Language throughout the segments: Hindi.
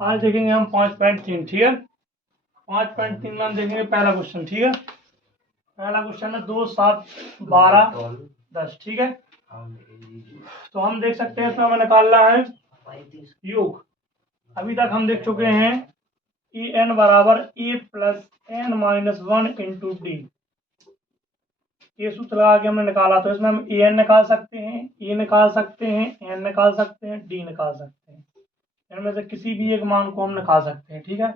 आज देखेंगे हम 5.3। ठीक है, 5.3 में हम देखेंगे पहला क्वेश्चन। ठीक है, पहला क्वेश्चन है 2, 7, 12, 10। ठीक है, तो हम देख सकते हैं इसमें हमें निकालना है योग। अभी तक हम देख चुके हैं ई एन बराबर A plus N minus 1 into D. ये सूत्र लगा के हमने निकाला, तो इसमें हम ए एन निकाल सकते हैं, ए निकाल सकते हैं, एन निकाल सकते हैं, डी निकाल सकते हैं। इनमें से किसी भी एक मान को हम निकाल सकते हैं। ठीक है,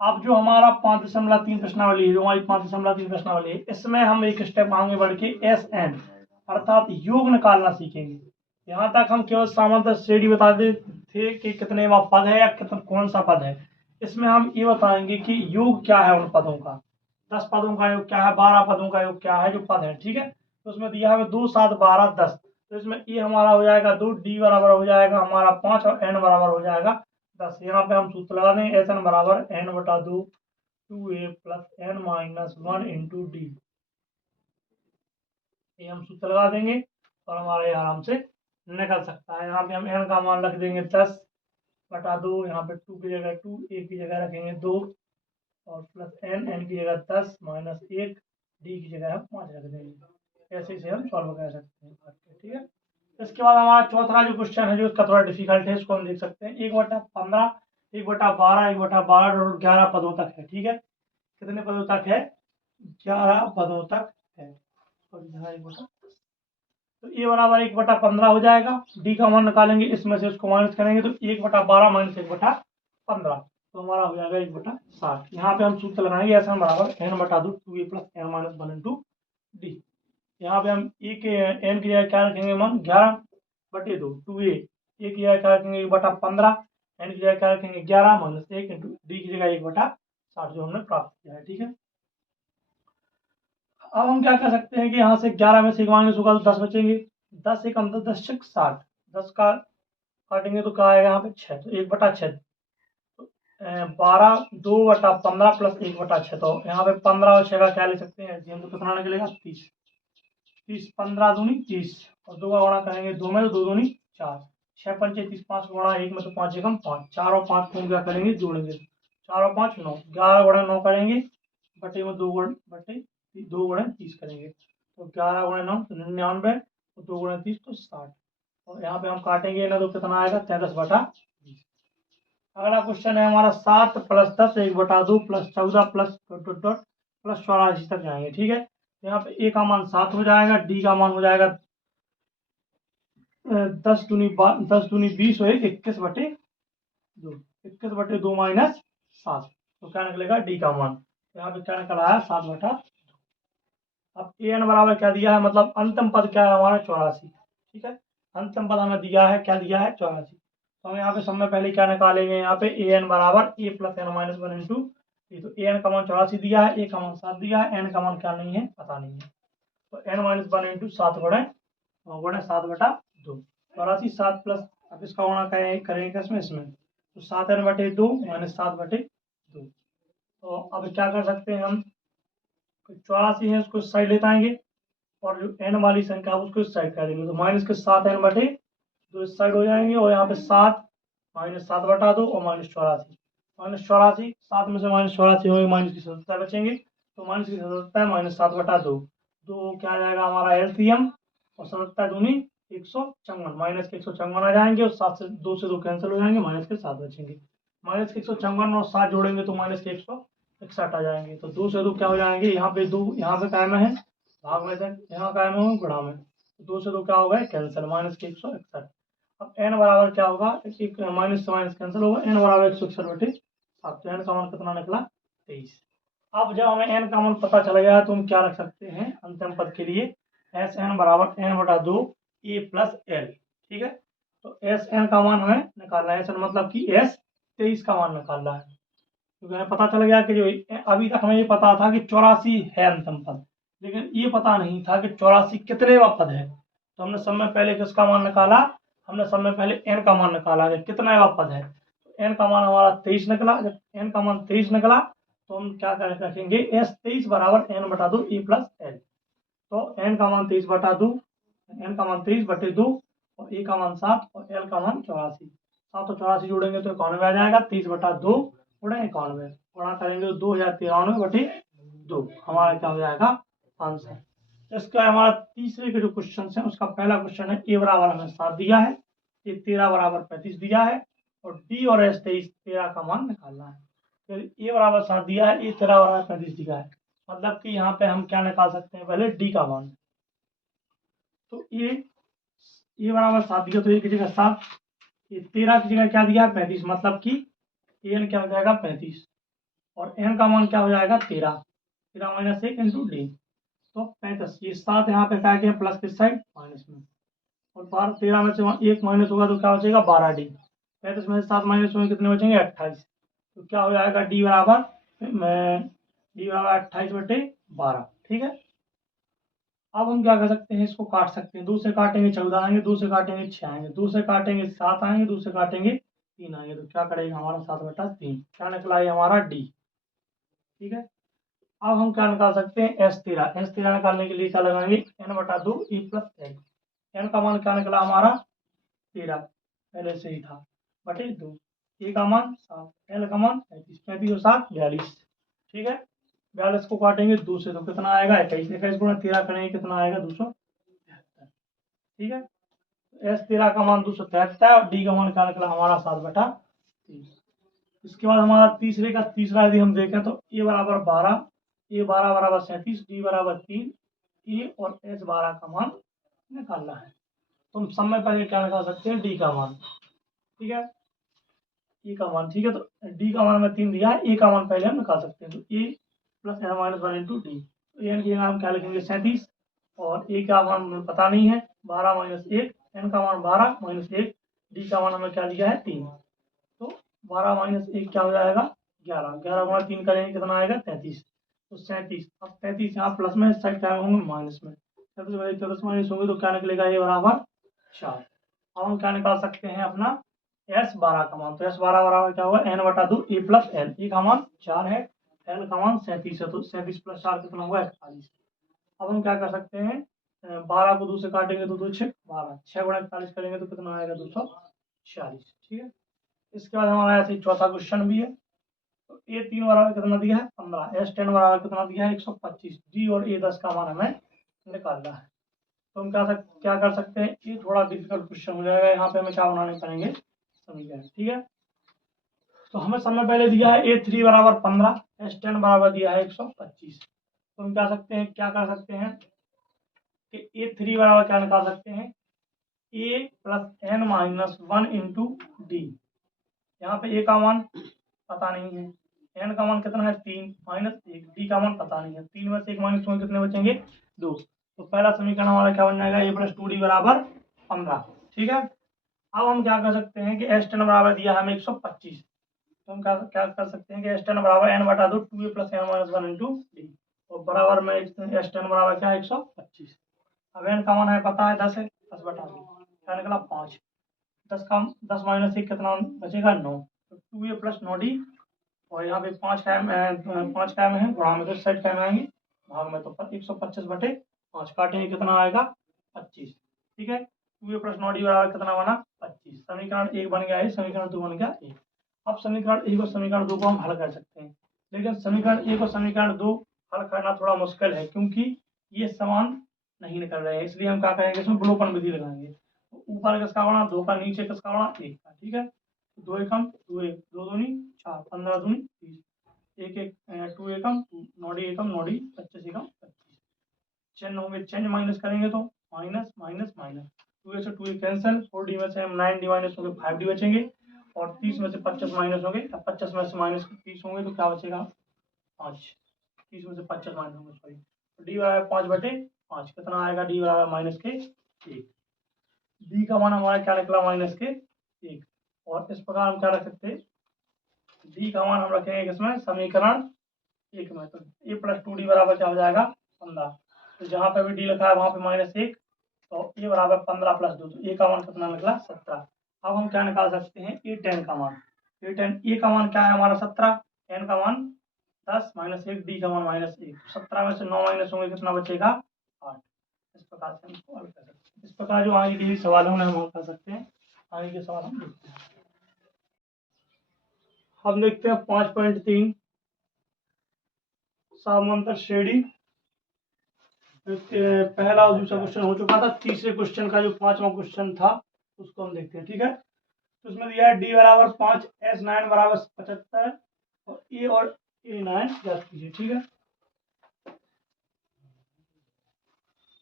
अब जो हमारा 5.3 प्रश्नावली है, जो हमारी 5.3 प्रश्नावली है, इसमें हम एक स्टेप आगे बढ़ के एस एन अर्थात योग निकालना सीखेंगे। यहाँ तक हम केवल सामान्य श्रेणी बताते थे कि कितने पद है या कितना कौन सा पद है। इसमें हम ये बताएंगे कि योग क्या है उन पदों का। 10 पदों का योग क्या है, 12 पदों का योग क्या है, जो पद है। ठीक है, तो उसमें दिया है 2, 7, 12, 10। तो इसमें ए हमारा हो जाएगा 2, डी बराबर हो जाएगा हमारा 5 और एन बराबर हो जाएगा 10। यहाँ पे हम सूत्र लगा दें एस एन बराबर एन बटा 2 2a plus N minus 1 into D. ये हम सूत्र लगा देंगे और हमारे आराम से निकल सकता है। यहाँ पे हम एन का मान रख देंगे 10 बटा 2, यहाँ पे 2 की जगह 2, ए की जगह रखेंगे 2 और प्लस एन की जगह 10 माइनस 1, डी की जगह हम 5 रख देंगे। ऐसे से हम सॉल्व कर सकते हैं। ठीक है, इसके बाद हमारा चौथा जो क्वेश्चन है, जो इसका थोड़ा डिफिकल्ट है, इसको हम देख सकते हैं 1/15, 1/12, 1/12 और 11 पदों तक है। ठीक है, कितने पदों तक है, 11 पदों तक है। और यहाँ 1/, तो ए बराबर 1/15 हो जाएगा। डी का मान निकालेंगे, इसमें से उसको माइनस करेंगे तो 1/12 माइनस 1/15, तो हमारा हो जाएगा 1/60। यहाँ पे हम सूत्र लगाएंगे एस एन बराबर एन बटा 2 2a plus N minus 1 into D. यहाँ पे हम ए के एन की जगह क्या रखेंगे मान 11/2 2a, ए की जगह क्या रखेंगे 1/15, एन की जगह क्या रखेंगे 11 माइनस 1 इंटू डी की जगह 1/60 जो हमने प्राप्त किया है। ठीक है, अब हम क्या कर सकते हैं कि यहाँ से 11 में से माइनस होगा तो 10 बचेंगे। 10 से कम तो 10 6 60, 10 का काटेंगे तो क्या आएगा यहाँ पे 6, तो 1/6। 12 2/15 प्लस 1/6, तो यहाँ पे 15 और 6 का क्या ले सकते हैं, हम तो कितना निकलेगा 30। 30 15 दूनी 30 और 2 का गुणा करेंगे 2 में तो 2 दूनी 4, 6 पंचे 30, 5 का गुणा 1 में तो 5 एकम 5, 4 और 5 को क्या करेंगे जोड़ेंगे, 4 और 5 9, 11 गुणा 9 करेंगे बटे में 2 बटे 2 गुणा 30 करेंगे, तो 11 गुणा 9 तो 99, तो 2 गुणा 30 तो 60, और यहाँ पे हम काटेंगे ना तो कितना आएगा 33/20। अगला क्वेश्चन है हमारा 7 प्लस 10 1/2 प्लस 14 प्लस प्लस 84 तक जाएंगे। ठीक है, यहाँ पे ए का मान 7 हो जाएगा, डी का मान हो जाएगा 10 दूनी 20 हो 21/2, 21/2 माइनस 7, तो क्या निकलेगा डी का मान। यहाँ पे क्या निकला है 7/2। अब ए एन बराबर क्या दिया है, मतलब अंतिम पद क्या है हमारा 84। ठीक है, अंतिम पद हमें दिया है, क्या दिया है 84। तो हम यहाँ पे सब में पहले क्या निकालेंगे, यहाँ पे ए एन बराबर A plus N minus 1 into, तो ए एन का मान 84 दिया है, ए का मान 7 दिया है, एन का मान क्या नहीं है पता नहीं है, तो एन माइनस 1 इंटू 7 गुणे 7/2, 84 7 प्लस, अब इसका गुणा करेंगे किसमें, इसमें, तो 7n/2 माइनस 7/2। तो अब क्या कर सकते हैं हम, 84 है उसको साइड लेते आएंगे और जो एन वाली संख्या उसको इस साइड कर देंगे, तो माइनस के 7n/2 इस साइड हो जाएंगे, और यहाँ पे 7 माइनस 7/2 और माइनस 84 7 में से -84 होंगे, माइनस की 77 बचेंगे, तो माइनस की 77 माइनस 7/2, दो क्या आ जाएगा हमारा एलसीएम, और 77 दूनी 154, माइनस के 154 आ जाएंगे, और 7 से 2 से 2 कैंसिल हो जाएंगे, माइनस के 7 बचेंगे, माइनस के 154 और 7 जोड़ेंगे तो माइनस के 161 आ जाएंगे, तो 2 से 2 क्या हो जाएंगे, यहाँ पे 2 यहाँ पे कायम है भाग में से, यहाँ कायम है गुणा में, तो 2 से 2 क्या हो गए कैंसिल, माइनस के 161। अब एन बराबर क्या होगा, एक माइनस से माइनस कैंसिल होगा, एन बराबर 161/7, तो एन का मान कितना निकला 23। अब जब हमें एन का मान पता चल गया तो हम क्या रख सकते हैं अंतिम पद के लिए, एस एन बराबर n/2 ए प्लस एल। ठीक है, तो एस एन का मान हमें निकालना है, एस एन मतलब कि एस 23 का मान निकालना है, क्योंकि हमें पता चल गया कि जो अभी तक हमें ये पता था कि 84 है अंतिम पद, लेकिन ये पता नहीं था कि 84 कितने पद है, तो हमने सब में पहले किसका मान निकाला, हमने सब में पहले एन का मान निकाला कि कितना पद है, तो एन का मान हमारा 23 निकला। जब एन का मान 23 निकला तो हम क्या रखेंगे, एस 23 बराबर n/2 ए प्लस एल, तो एन का मान 23/2, एन का मान 23/2 और ए का मान 7 और एल का मान 84। 784 जोड़ेंगे तो 91 आ जाएगा। 30/2 गुणा 91 गुणा करेंगे तो 2093/2 हमारा क्या हो जाएगा आंसर। इसका हमारा तीसरे के जो क्वेश्चन है उसका पहला क्वेश्चन है ए बराबर हमें 7 दिया है, ए 13 बराबर 35 दिया है और डी और एस 13 का मान निकालना है। फिर ए बराबर 7 दिया है, ए 13 बराबर 35 दिया है, मतलब कि यहाँ पे हम क्या निकाल सकते हैं पहले डी का मान। तो ए बराबर 7 दिया तो ए की जगह 7, ये 13 की जगह क्या दिया है 35, मतलब कि एन क्या हो जाएगा 35 और एन का मान क्या हो जाएगा 13, 13 - 1 इंटू डी तो 35। ये 7 यहाँ पे क्या किया प्लस किस साइड माइनस में, और 12 13 में से 1 माइनस होगा तो क्या बचेगा 12 डी। 35 में से 7 माइनस होंगे कितने बचेंगे 28, तो क्या हो जाएगा डी बराबर 28/12। ठीक है, अब हम क्या कर सकते हैं इसको काट सकते हैं, 2 से काटेंगे 14 आएंगे, 2 से काटेंगे 6 आएंगे, 2 से काटेंगे 7 आएंगे, 2 से काटेंगे 3 आएंगे, तो क्या करेगा हमारा 7/3 क्या निकला है हमारा डी। ठीक है, अब हम क्या निकाल सकते हैं S13 निकालने के लिए क्या लगाएंगे n/2 e plus L. N का मान क्या निकला हमारा 13 पहले से ही था बटे 2, ए का मान 7, एल का मान 35, 35 और 7 42। ठीक है, 42 को काटेंगे 2 से तो कितना आएगा 21, 21 गुणा 13 करेंगे कितना आएगा 273। ठीक है, S13 का मान 273 और डी का मान क्या निकला हमारा 7/3। इसके बाद हमारा तीसरे का तीसरा यदि हम देखें तो ए बराबर 12, ए 12 बराबर 37, डी बराबर 3, ए और एस 12 का मान निकालना है। तो हम सब में पहले क्या निकाल सकते हैं डी का मान। ठीक है, ए का मान, ठीक है, तो डी का मान हमें 3 दिया है, ए का मान पहले हम निकाल सकते हैं, तो A plus N minus 1 into D, तो एन की जगह हम क्या लिखेंगे 37 और ए का मान हमें पता नहीं है 12 - 1, एन का मान 12 - 1, डी का मान हमें क्या दिया है 3, तो 12 - 1 क्या हो जाएगा 11, 11 गुणा 3 करेंगे कितना आएगा 33, तो 37। अब 33 यहाँ प्लस में इस साइड क्या होंगे माइनस में, 33 माइनस होंगे तो क्या निकलेगा ये बराबर 4। अब हम क्या निकाल सकते हैं अपना S12 का मान, तो S12 बराबर क्या होगा n/2 e प्लस एल, ए का मान 4 है, एल का मान 37 है, तो 37 + 4 कितना होगा 41। अब हम क्या कर सकते हैं 12 को 2 से काटेंगे तो 2 × 6 12, 6 गुणा 41 करेंगे तो कितना आएगा 246। ठीक है, इसके बाद हमारा ऐसे चौथा क्वेश्चन भी है, तो ए 3 बराबर कितना दिया है 15, S10 बराबर कितना दिया है 125, डी और ए 10 का मान हमें निकालना है। तो हम क्या कर सकते हैं, ये थोड़ा डिफिकल्ट क्वेश्चन हो जाएगा, यहाँ पे हमें क्या बनाने पड़ेंगे समीकरण। ठीक है, तो हमें समय पहले दिया है A3 बराबर 15, S10 बराबर दिया है 125, तो हम क्या कर सकते हैं कि A3 बराबर क्या निकाल सकते हैं A plus n minus 1 into D. यहाँ पे ए का मान पता नहीं है, एन का मान कितना है 3 - 1, डी का मान पता नहीं है, 3 में से 1 माइनस होंगे कितने बचेंगे 2, तो पहला समीकरण हमारा क्या बन जाएगा a + 2d बराबर 15। ठीक है, अब हम क्या कर सकते हैं कि S10 बराबर दिया हमें 125, तो हम क्या कर सकते हैं कि S10 बराबर n/2 2a + n - 1 into D, और बराबर में S10 बराबर क्या है 125। अब n का मान हमें पता है 10 है, 10/2 क्या निकला 5, 10 - 1 कितना बचेगा 9, तो 2a + 9d, और यहाँ पे 5 कायम है, गुणा में तो साइड कायम आएंगे, भाग में तो 125/5 काटेंगे कितना आएगा 25। ठीक है, 2a + 9d बराबर कितना बना 25, समीकरण 1 बन गया है, समीकरण 2 बन गया 1। अब समीकरण 1 और समीकरण 2 को हम हल कर सकते हैं, लेकिन समीकरण 1 और समीकरण 2 हल करना थोड़ा मुश्किल है क्योंकि ये समान नहीं निकल रहे हैं, इसलिए हम क्या करेंगे इसमें विलोपन विधि लगाएंगे, तो ऊपर किसका बना 2 का, नीचे किसका बना 1 का। ठीक है, 2 एकम 2 1, 2 दूनी 4, 15 दूनी 30, 1 1 2 एकम 9 डी एकम 9 डी 25 एकम 25, चिन्ह होंगे चेंज माइनस करेंगे तो माइनस माइनस माइनस, 2 से 2 कैंसिल, 4d में से 9d माइनस होंगे 5d बचेंगे, और 30 में से 25 माइनस होंगे, 25 में से माइनस 30 होंगे तो क्या बचेगा 5, 30 में से 25 माइनस होंगे सॉरी, तो डी बराबर 5/5 कितना आएगा डी बराबर -1, डी का मान हमारा क्या निकला -1, और इस प्रकार हम क्या रख सकते हैं डी का मान हम रखेंगे किसमें समीकरण 1 में, तो a + 2d बराबर क्या हो जाएगा 15, तो जहाँ पे भी डी लिखा है वहाँ पे -1, तो a बराबर 15 + 2, तो a का मान कितना निकला 17। अब हम क्या निकाल सकते हैं A10 का मान, A का मान क्या है हमारा 17, n का मान 10 - 1, डी का मान -1, 17 में से 9 माइनस होंगे कितना बचेगा 8। इस प्रकार से हम इसको हल कर सकते हैं, इस प्रकार जो आगे के सवाल हम हल कर सकते हैं, आगे के सवाल हम देखते हैं। हम देखते हैं 5.3 समांतर श्रेणी। पहला और दूसरा क्वेश्चन हो चुका था। तीसरे क्वेश्चन का जो 5वां क्वेश्चन था उसको हम देखते हैं। ठीक है, तो उसमें दिया है D बराबर 5, S9 बराबर 75 और A9 ज्ञात कीजिए। ठीक है,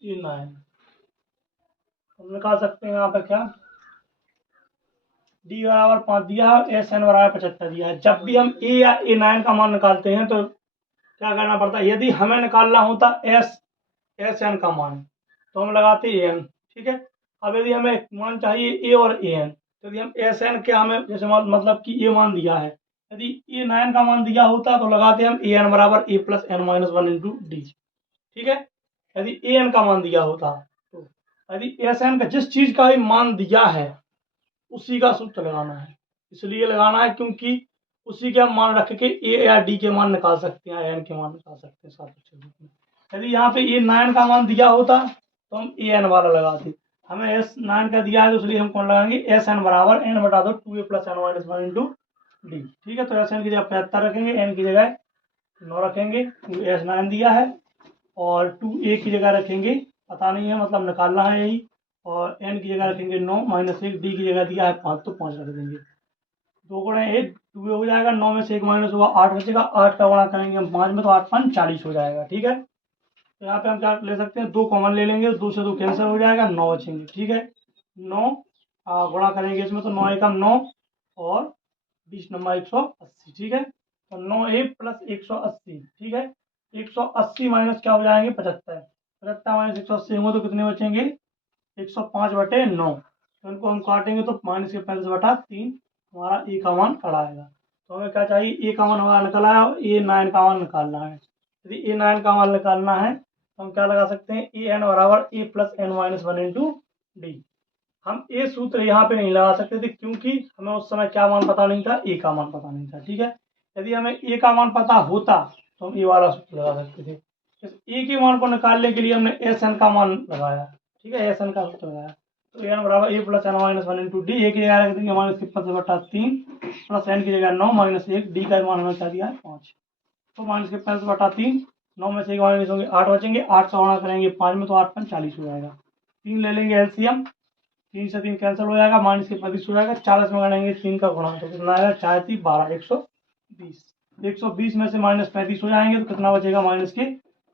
A9 हम निकाल सकते हैं यहाँ पे क्या, D बराबर 5 दिया है, SN बराबर 75 दिया है। जब भी हम A या A9 का मान निकालते हैं तो क्या करना पड़ता है, यदि हमें निकालना होता SN का मान तो हम लगाते AN। ठीक है, अब यदि हमें मान चाहिए A और AN, तो यदि हम SN के हमें जैसे मतलब कि A मान दिया है, यदि A9 का मान दिया होता तो लगाते हम AN बराबर A plus N minus 1 into D। ठीक है, यदि AN का मान दिया होता तो यदि SN का जिस चीज का भी मान दिया है उसी का सूत्र लगाना है। इसलिए लगाना है क्योंकि उसी के हम मान रख के A या D के मान निकाल सकते हैं, एन के मान निकाल सकते हैं साथ अच्छे रूप में। यदि यहाँ पे A9 का मान दिया होता तो हम AN वाला लगाते। हमें S9 का दिया है तो इसलिए हम कौन लगाएंगे, SN बराबर N बटा दो 2A plus N minus 1 into D। ठीक है, तो SN की जगह 75 रखेंगे, N की जगह 9 रखेंगे क्योंकि S9 दिया है, और 2A की जगह रखेंगे, पता नहीं है मतलब निकालना है यही, और N की जगह रखेंगे 9 माइनस 1, D की जगह दिया है 5 तो 5 रख देंगे। 2 गुणे 1 2 हो जाएगा, 9 में से 1 माइनस हुआ 8 बचेगा, 8 का गुणा करेंगे हम 5 में तो 8 5 40 हो जाएगा। ठीक है, तो यहाँ पे हम क्या ले सकते हैं, 2 कॉमन ले लेंगे, 2 से 2 कैंसिल हो जाएगा, 9 बचेंगे। ठीक है, 9 गुणा करेंगे इसमें तो 9 एकम 9 और 20 नंबर 180। ठीक है, तो 9 1 प्लस 180। ठीक है, 180 माइनस क्या हो जाएंगे 75, 75 माइनस 180 होंगे तो कितने बचेंगे 105/9। तो इनको हम काटेंगे तो माइनस के 35/3 हमारा ए का मान पड़ा आएगा। तो हमें क्या चाहिए, ए का मान हमारा निकला है और A9 का मान निकालना है। यदि A9 का मान निकालना है तो हम क्या लगा सकते हैं, AN बराबर A plus N minus 1 into D। हम ए सूत्र यहाँ पे नहीं लगा सकते थे क्योंकि हमें उस समय क्या मान पता नहीं था, ए का मान पता नहीं था। ठीक है, यदि हमें ए का मान पता होता तो हम ए वाला सूत्र लगा सकते थे। इस ए के मान को निकालने के लिए हमने SN का मान लगाया। ठीक है, SN का सूत्र लगाया, तो एन बराबर A plus N minus 1 into D। ए की जगह रख देंगे माइनस 53/3 प्लस N की जगह 9 माइनस 1, D का मान हमें क्या दिया है 5, तो माइनस के 35/3, 9 में से 1 माइनस होंगे 8 बचेंगे, 8 का गुणा करेंगे 5 में तो 8 5 40 हो जाएगा। 3 ले लेंगे एलसीएम, 3 से 3 कैंसिल हो जाएगा, माइनस के 35 हो जाएगा, 40 में गणेंगे 3 का गुणा तो कितना आएगा 4 3 12 120। 120 में से माइनस 35 हो जाएंगे तो कितना बचेगा माइनस के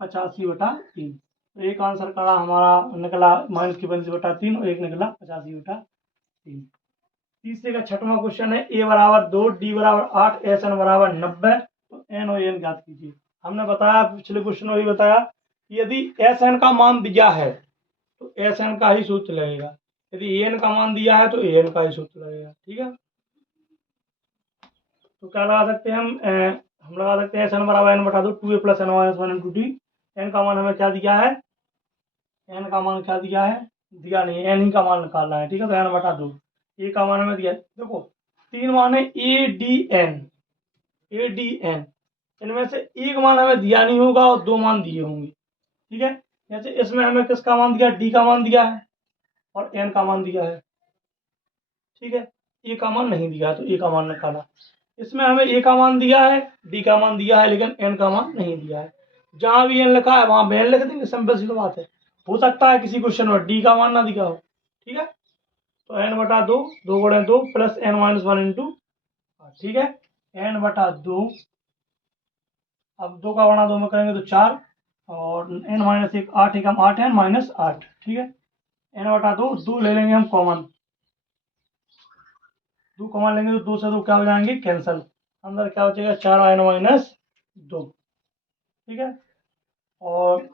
85/3। तो एक आंसर का हमारा निकला माइनस के 35/3 और एक निकला 85/3। तीसरे का 6वां क्वेश्चन है, ए बराबर 2 D बराबर 8 SN बराबर 90 तो N और N ज्ञात कीजिए। हमने बताया पिछले क्वेश्चन में भी बताया कि यदि SN का मान दिया है तो SN का ही सूत्र लगेगा, यदि AN का मान दिया है तो AN का ही सूत्र लगेगा। ठीक है, तो क्या लगा सकते हैं हम लगा सकते हैं SN बराबर N बटा दो 2A plus N minus 1 into D। N का मान हमें क्या दिया है, N का मान क्या दिया है, दिया नहीं, N ही का मान निकालना है। ठीक है, तो N बटा दो, ए का मान हमें दिया, देखो 3 मान है ADN, इनमें से एक मान हमें दिया नहीं होगा और 2 मान दिए होंगे। ठीक है, जैसे इसमें हमें किसका मान दिया, D का मान दिया है और N का मान दिया है। ठीक है, ए का मान नहीं दिया तो ए का मान निकाला। इसमें हमें ए का मान दिया है, डी का मान दिया है, लेकिन एन का मान नहीं दिया है। जहां भी एन लिखा है वहां पे एन लिख देंगे, सिंपल सी तो बात है। हो सकता है किसी क्वेश्चन में डी का मान ना दिया हो। ठीक है, तो एन बटा दो, 2 गुणे 2 प्लस N माइनस 1 इंटू। ठीक है, एन बटा 2, अब 2 का गुणा 2 में करेंगे तो 4 और N माइनस 1 8 एकम 8 N माइनस 8। ठीक है, एन बटा 2, 2 ले लेंगे हम कॉमन, 2 कॉमन लेंगे तो 2 से 2 क्या हो जाएंगे कैंसल, अंदर क्या बचेगा 4 N माइनस 2। ठीक है, और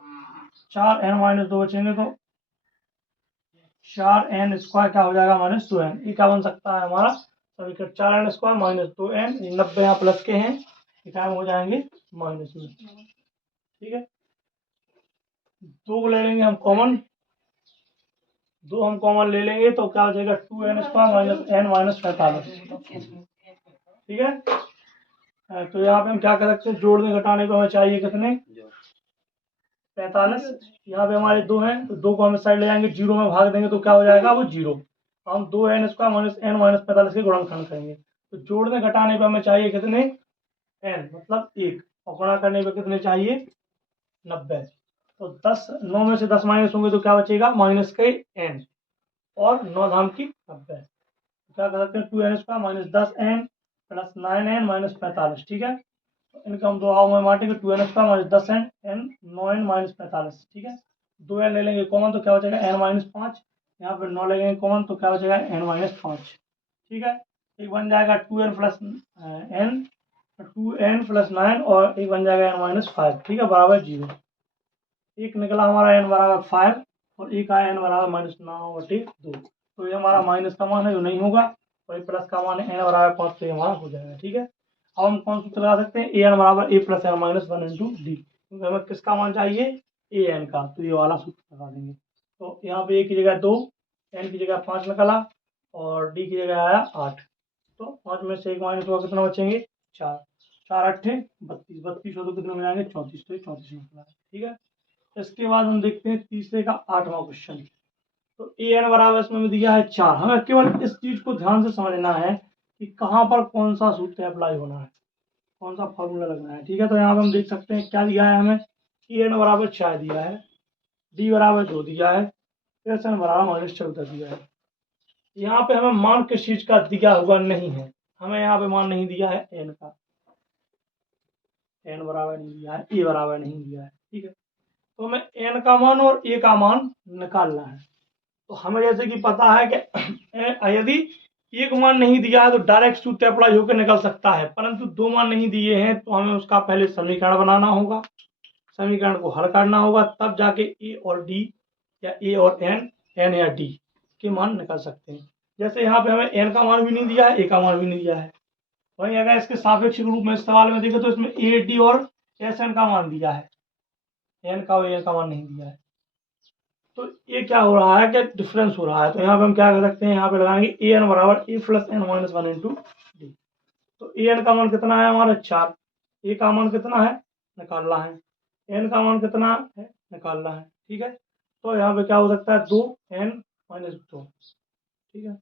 4 N माइनस 2 बचेंगे तो 4N स्क्वायर क्या हो जाएगा माइनस 2N। ये क्या बन सकता है हमारा समीकरण, 4N स्क्वायर माइनस 2N, 90 यहाँ प्लस के हैं, क्या हो जाएंगे माइनस में। ठीक है, 2 को ले लेंगे हम कॉमन, 2 हम कॉमन ले लेंगे तो क्या हो जाएगा 2N square minus N minus 45। ठीक है, तो यहाँ पे हम क्या कर सकते हैं, जोड़ने घटाने को हमें चाहिए कितने 45। यहाँ पे हमारे 2 हैं तो 2 को हम इस साइड ले जाएंगे, 0 में भाग देंगे तो क्या हो जाएगा वो 0। हम 2N square minus N minus 45 के गुणनखंड करेंगे तो जोड़ने घटाने पे हमें चाहिए कितने n, मतलब 1, और गुणा करने पे कितने चाहिए 90। तो 10, 9 में से 10 माइनस होंगे तो क्या बचेगा माइनस के n, और 9 धाम की 90। तो क्या कर सकते हैं 2n² minus 10n plus 9n minus 45। ठीक है, तो इनका हम दो भागों में बांटेंगे, 2n² minus 10n, n 9n minus 45। ठीक है, 2n ले लेंगे कॉमन तो क्या बचेगा n माइनस 5, यहाँ पे 9 लेंगे कॉमन तो क्या बचेगा n माइनस 5। ठीक है, एक बन जाएगा 2n plus n, 2n plus 9, और एक बन जाएगा n माइनस 5। ठीक है, बराबर 0। एक निकला हमारा n बराबर 5, और एक आया n बराबर माइनस 9/2। तो ये हमारा माइनस का मान है जो नहीं होगा, और प्लस का मान है n बराबर 5, तो ये हमारा हो जाएगा। ठीक है, अब हम कौन सूत्र लगा सकते हैं, ए एन बराबर A plus N minus 1 into D, क्योंकि हमें किसका मान चाहिए ए एन का, तो ये वाला सूत्र लगा देंगे। तो यहाँ पे ए की जगह 2, एन की जगह 5 निकला, और डी की जगह आया 8। तो 5 में से एक माइनस हुआ, कितना बचेंगे 4, 4 8 32, 32 हो तो कितने हो जाएंगे 34, तो 34 निकला है। ठीक है, इसके बाद हम देखते हैं तीसरे का 8वां क्वेश्चन। तो ए एन बराबर इसमें दिया है 4, हमें केवल इस चीज को ध्यान से समझना है कि कहाँ पर कौन सा सूत्र अप्लाई होना है, कौन सा फॉर्मूला लगना है। ठीक है, तो यहाँ पे हम देख सकते हैं क्या दिया है हमें, ए एन बराबर 4 दिया है, डी बराबर 2 दिया है, एस एन बराबर माइनस 14 दिया है। यहाँ पे हमें मान किस चीज का दिया हुआ नहीं है, हमें यहाँ पे मान नहीं दिया है एन का, एन बराबर नहीं दिया है, ए बराबर नहीं दिया है। ठीक है, तो हमें एन का मान और ए का मान निकालना है। तो हमें जैसे कि पता है कि यदि एक मान नहीं दिया है तो डायरेक्ट सूत्र अप्लाई होकर निकल सकता है, परंतु दो मान नहीं दिए हैं तो हमें उसका पहले समीकरण बनाना होगा, समीकरण को हल करना होगा, तब जाके ए और डी या ए और एन, एन या डी के मान निकल सकते हैं। जैसे यहाँ पे हमें एन का मान भी नहीं दिया है, ए का मान भी नहीं दिया है, वहीं अगर इसके सापेक्ष रूप में इस सवाल में देखें तो इसमें ए डी और एस एन का मान दिया है, एन का और एन का मान नहीं दिया है। तो ये क्या हो रहा है कि डिफरेंस हो रहा है। तो यहाँ पे हम क्या कर सकते हैं, यहाँ पे लगाएंगे ए एन बराबर A plus N minus 1 into D. तो ए एन का मान कितना है हमारा 4, ए का मान कितना है निकालना है, एन का मान कितना है निकालना है। ठीक है, तो यहाँ पे क्या हो सकता है 2n-2। ठीक है,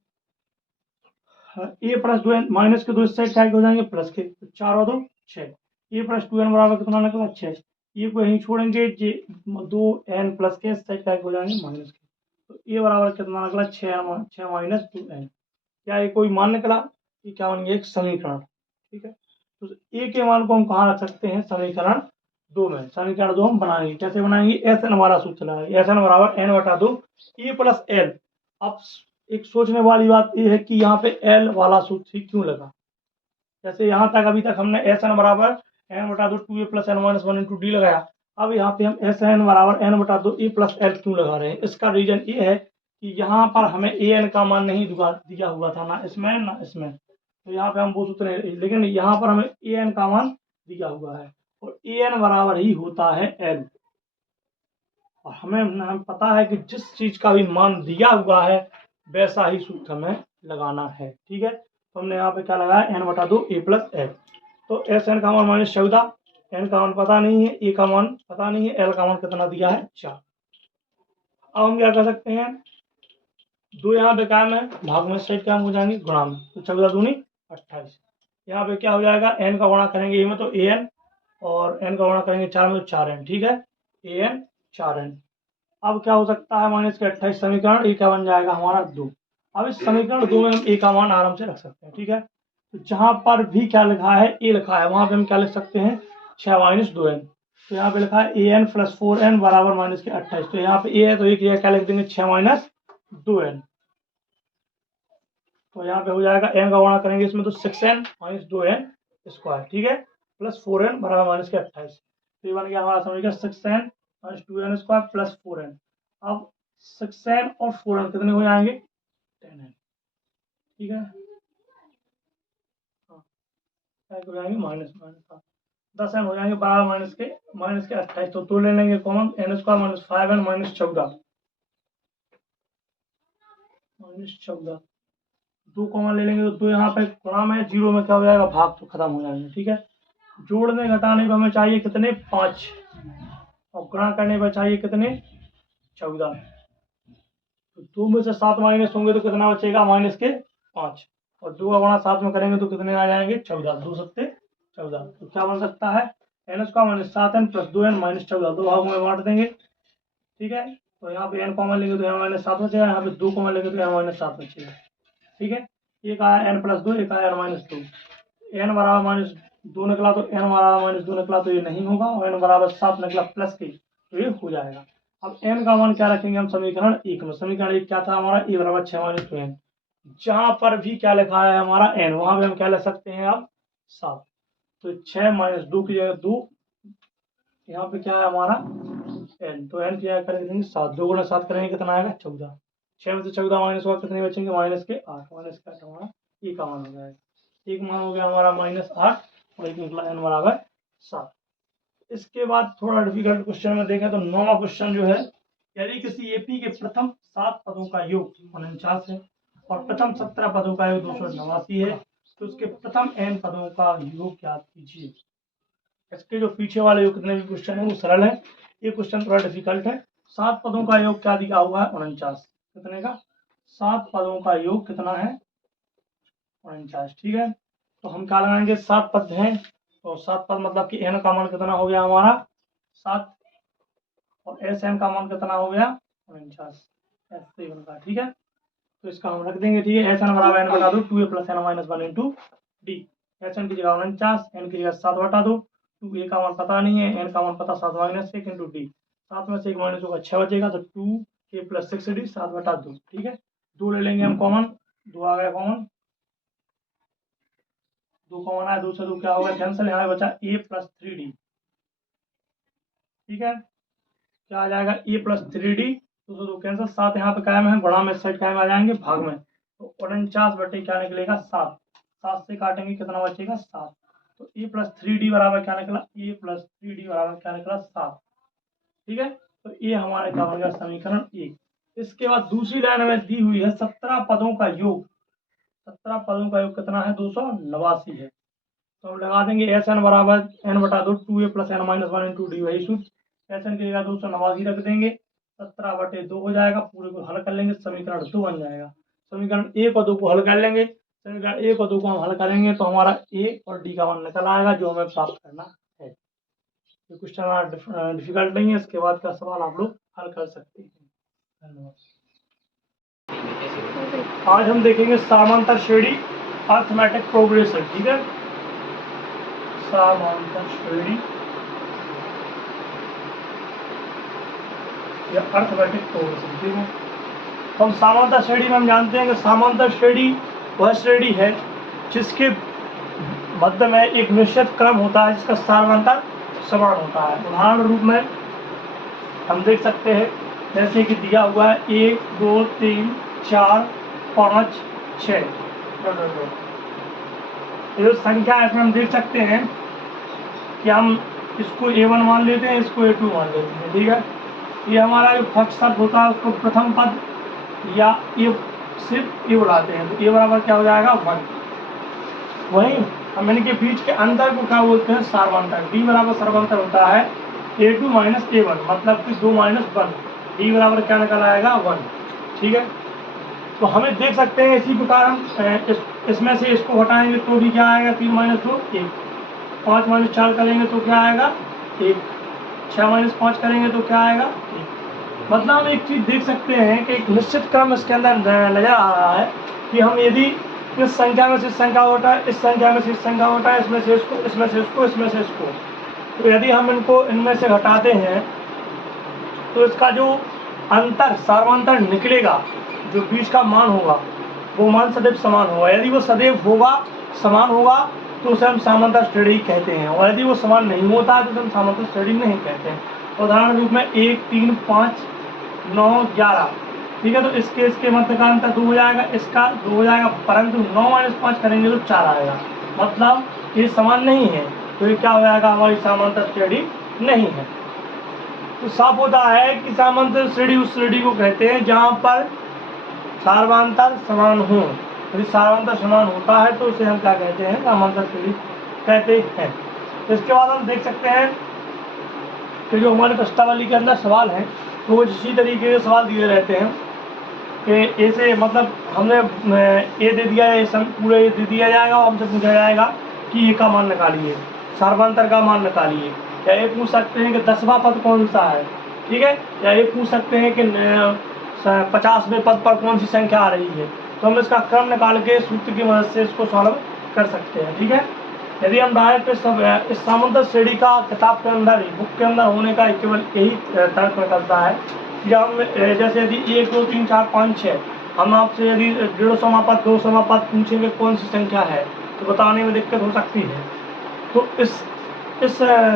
ए प्लस 2n, माइनस के दो इस साइड क्या हो जाएंगे प्लस के, तो 4 और 2 6, ए प्लस 2n बराबर कितना निकला 6, ये को यहीं छोड़ेंगे, 2n प्लस के इस साइड क्या हो जाएंगे माइनस के, तो ए बराबर कितना निकला 6 माइनस 2n। क्या ये कोई मान निकला, ये क्या बन गया एक समीकरण। ठीक है, तो ए के मान को हम कहाँ रख सकते हैं समीकरण 2 में, समीकरण 2 हम बनाएंगे, कैसे बनाएंगे, एस एन हमारा सूत्र लगाएंगे, एस एन बराबर एन बटा 2 ए प्लस एल। अब एक सोचने वाली बात यह है कि यहाँ पे एल वाला सूत्र क्यों लगा। जैसे यहाँ तक अभी तक हमने एस एन बराबर एन बटा 2 2 A plus N minus 1 into D लगाया, अब यहाँ पे हम एस एन बराबर एन बटा 2 ए प्लस एल क्यों लगा रहे हैं। इसका रीजन ये है कि यहाँ पर हमें ए एन का मान नहीं दिया हुआ था, ना इसमें ना इसमें, तो यहाँ पे हम वो सूत्र नहीं, लेकिन यहाँ पर हमें ए एन का मान दिया हुआ है, और ए एन बराबर ही होता है एल, और हमें पता है कि जिस चीज का भी मान दिया हुआ है वैसा ही सूत्र हमें लगाना है। ठीक है, तो हमने यहाँ पे क्या लगाया एन बटा 2 ए प्लस एल। तो एस एन का मान माइनस 14, एन का मान पता नहीं है, ए का मान पता नहीं है, एल का मान कितना दिया है 4। अब हम क्या कर सकते हैं, दो यहाँ पे कायम है, भाग में साइड कायम हो जाएंगे गुणा में, तो 14 दूनी 28। यहाँ पे क्या हो जाएगा एन का गुणा करेंगे ए में तो ए एन, और एन का गुणा करेंगे 4 में तो 4n। ठीक है, ए एन 4n। अब क्या हो सकता है माइनस के 28 समीकरण, ए क्या बन जाएगा हमारा 2। अब इस समीकरण 2 में हम ए का मान आराम से रख सकते हैं। ठीक है, तो जहां पर भी क्या लिखा है ए लिखा है वहां पे हम क्या लिख सकते हैं 6 माइनस 2n। तो यहाँ पे लिखा है ए एन प्लस 4n बराबर माइनस के 28, तो यहाँ पे ए है तो एक क्या लिख देंगे 6 माइनस 2n। तो यहाँ पे हो जाएगा एन का गुणा करेंगे इसमें तो 6n माइनस 2n स्क्वायर। ठीक है, प्लस 4n बराबर माइनस के 28, तो ये बन गया हमारा समीकरण 6n minus 2n square plus 4n। अब 6n और 4n कितने हो जाएंगे 10n। ठीक है, हो जाएंगे माइनस 10n हो जाएंगे बराबर माइनस के 28, तो 2 ले लेंगे common, n square minus 5n minus 14, 2 common ले लेंगे तो 2 यहाँ पे गुणा में, 0 में क्या हो जाएगा भाग, तो खत्म हो जाएंगे। ठीक है, जोड़ने घटाने पे हमें चाहिए कितने 5, और गुणा करने पर चाहिए कितने 14। तो 2 में से 7 माइनस होंगे तो कितना बचेगा माइनस के 5, और 2 का गुणा 7 में करेंगे तो कितने आ जाएंगे 14, 2 सत्ते 14। तो क्या बन सकता है n square minus 7n plus 2n minus 14, 2 भागों में बांट देंगे। ठीक है, तो यहाँ पे n कॉमन लेंगे तो n माइनस 7 बचेगा, यहाँ पे 2 कॉमन लेंगे तो n माइनस 7 बचेगा। ठीक है, एक आया n प्लस 2, एक आया n माइनस 2, n बराबर माइनस 2 निकला तो n बराबर माइनस 2 निकला तो ये नहीं होगा, और n बराबर 7 निकला प्लस के तो ये हो जाएगा। अब n का मान क्या रखेंगे हम समीकरण 1 में, समीकरण 1 क्या था हमारा, a बराबर 6 माइनस 2n, जहां पर भी क्या लिखा है हमारा n, वहां पे हम क्या लिख सकते हैं अब 7, तो 6 माइनस 2 की जगह 2, यहाँ पे क्या है हमारा n, तो n की जगह करेंगे 7, 2 गुणा 7 करेंगे कितना आएगा 14, 6 में से 14 माइनस हुआ कितने बचेंगे माइनस के 8, माइनस का हमारा e का मान हो जाएगा, एक मान हो गया हमारा माइनस 8 और एक निकला n बराबर 7। इसके बाद थोड़ा डिफिकल्ट क्वेश्चन में देखें तो 9वां क्वेश्चन जो है, यदि किसी एपी के प्रथम 7 पदों का योग 49 है और प्रथम 17 पदों का योग 289 है, तो उसके प्रथम n पदों का योग ज्ञात कीजिए। इसके जो पीछे वाले योग कितने भी क्वेश्चन है वो सरल है, ये क्वेश्चन थोड़ा डिफिकल्ट है। 7 पदों का योग क्या दिया हुआ है 49, कितने का 7 पदों का योग कितना है 49। ठीक है, तो हम क्या लगाएंगे 7 पद हैं, तो 7 पद मतलब कि n का मान कितना हो गया हमारा 7 और एस एन का मान कितना हो गया 49 ऐसे बनता। ठीक है, तो इसका हम रख देंगे। ठीक है, एस एन बराबर n बटा दो 2a plus n minus 1 into d, s n की जगह 49, n की जगह 7 बटा दो, 2a का मान पता नहीं है, n का मान पता 7 माइनस 1 इंटू डी, 7 में से 1 माइनस होगा 6 बचेगा, तो 2a प्लस 6d 7 बटा 2। ठीक है, 2 ले लेंगे हम कॉमन, 2 आ गया कॉमन, 2 कॉमन आया, 2 से 2 क्या होगा कैंसिल, यहाँ बचा a प्लस 3d। ठीक है, क्या आ जाएगा a प्लस 3d, 2 से 2 कैंसिल, 7 यहाँ पे कायम है, गुणा में साइड कायम आ जाएंगे भाग में, तो 49 बटे क्या निकलेगा 7, 7 से काटेंगे कितना बचेगा 7, तो a प्लस 3d बराबर क्या निकला, a प्लस 3d बराबर क्या निकला 7। ठीक है, तो ये हमारे क्या बन गया समीकरण 1। इसके बाद दूसरी लाइन में दी हुई है 17 पदों का योग, 17 पदों का योग कितना है 289 है, तो हम लगा देंगे एस एन बराबर n बटा दो 2a plus n minus 1 into D, वही सूत्र, एस एन की जगह 289 रख देंगे, 17 बटे 2 हो जाएगा, पूरे को हल कर लेंगे समीकरण 2 बन जाएगा। समीकरण 1 और 2 को हल कर लेंगे, समीकरण 1 और 2 को हम हल करेंगे तो हमारा ए और डी का मान निकल आएगा जो हमें प्राप्त करना है। ये क्वेश्चन डिफिकल्ट नहीं है, इसके बाद का सवाल आप लोग हल कर सकते हैं। धन्यवाद। आज हम देखेंगे समांतर श्रेणी अर्थमेटिक प्रोग्रेशन। ठीक है, समांतर श्रेणी या अर्थमेटिक प्रोग्रेशन। ठीक है, हम समांतर श्रेणी में हम जानते हैं कि समांतर श्रेणी वह श्रेणी है जिसके मध्य में एक निश्चित क्रम होता है जिसका सामांतर समान होता है। उदाहरण रूप में हम देख सकते हैं जैसे कि दिया हुआ है 1 2 3 4 5 6, ये संख्या है, इसमें हम देख सकते हैं कि हम इसको a1 मान लेते हैं, इसको a2 मान लेते हैं। ठीक है, ये हमारा जो फर्स्ट शब्द होता है उसको प्रथम पद या ए सिर्फ ए उड़ाते हैं, तो ए बराबर क्या हो जाएगा 1। वहीं हम इनके बीच के अंतर को क्या बोलते हैं सार्वंतर, डी बराबर सर्वांतर होता है a2 माइनस a1, मतलब कि 2 माइनस 1, डी बराबर क्या निकल आएगा 1। ठीक है, तो हमें देख सकते हैं इसी प्रकार हम इसमें से इसको हटाएंगे तो भी क्या आएगा 3 माइनस 2 1, 5 माइनस 4 करेंगे तो क्या आएगा 1, 6 माइनस 5 करेंगे तो क्या आएगा 1। मतलब हम एक चीज़ देख सकते हैं कि एक निश्चित क्रम इसके अंदर नजर आ रहा है कि हम यदि इस संख्या में से इस संख्या होता है, इस संख्या में से इस संख्या होता है, इसमें से इसको, इसमें से इसको, इसमें से इसको, तो यदि हम इनको इनमें से घटाते हैं तो इसका जो अंतर सार्वंतर निकलेगा, जो बीच का मान होगा वो मान सदैव समान होगा। यदि वो सदैव होगा समान होगा तो उसे हम समांतर श्रेणी कहते हैं, और यदि वो समान नहीं होता है तो उसे हम समांतर श्रेणी नहीं कहते हैं। उदाहरण रूप में 1 3 5 9 11। ठीक है, तो इसके मध्य का अंतर 2 हो जाएगा, इसका 2 हो जाएगा, परंतु 9 माइनस 5 करेंगे तो 4 आएगा, मतलब ये समान नहीं है, तो ये क्या हो जाएगा हमारी समांतर श्रेणी नहीं है। तो साफ होता है कि समांतर श्रेणी उस श्रेणी को कहते हैं जहाँ पर सार्वंतर समान हो। यदि सार्वंतर समान होता है तो उसे हम क्या कहते हैं समांतर श्रेणी कहते हैं। इसके बाद हम देख सकते हैं कि जो हमारे प्रश्नावली के अंदर सवाल हैं तो वो इसी तरीके के सवाल दिए रहते हैं। ए से मतलब हमने ए दे दिया है, पूरे ए दे दिया जाएगा और हमसे पूछा जाएगा कि ए का मान निकालिए, सार्वंतर का मान निकालिए। या ये पूछ सकते हैं कि 10वां पद कौन सा है, ठीक है, या ये पूछ सकते हैं कि 50वें पद पर कौन सी संख्या आ रही है। तो हम इसका क्रम निकाल के सूत्र की मदद से इसको सॉल्व कर सकते हैं, ठीक है। यदि हम डायरेक्ट इस सामंत श्रेणी का किताब के अंदर बुक के अंदर होने का केवल यही तर्क निकलता है कि हम जैसे यदि 1 2 3 4 5 6 हम आपसे यदि 150वां पद 200वां पद पूछेंगे कौन सी संख्या है तो बताने में दिक्कत हो सकती है। तो इस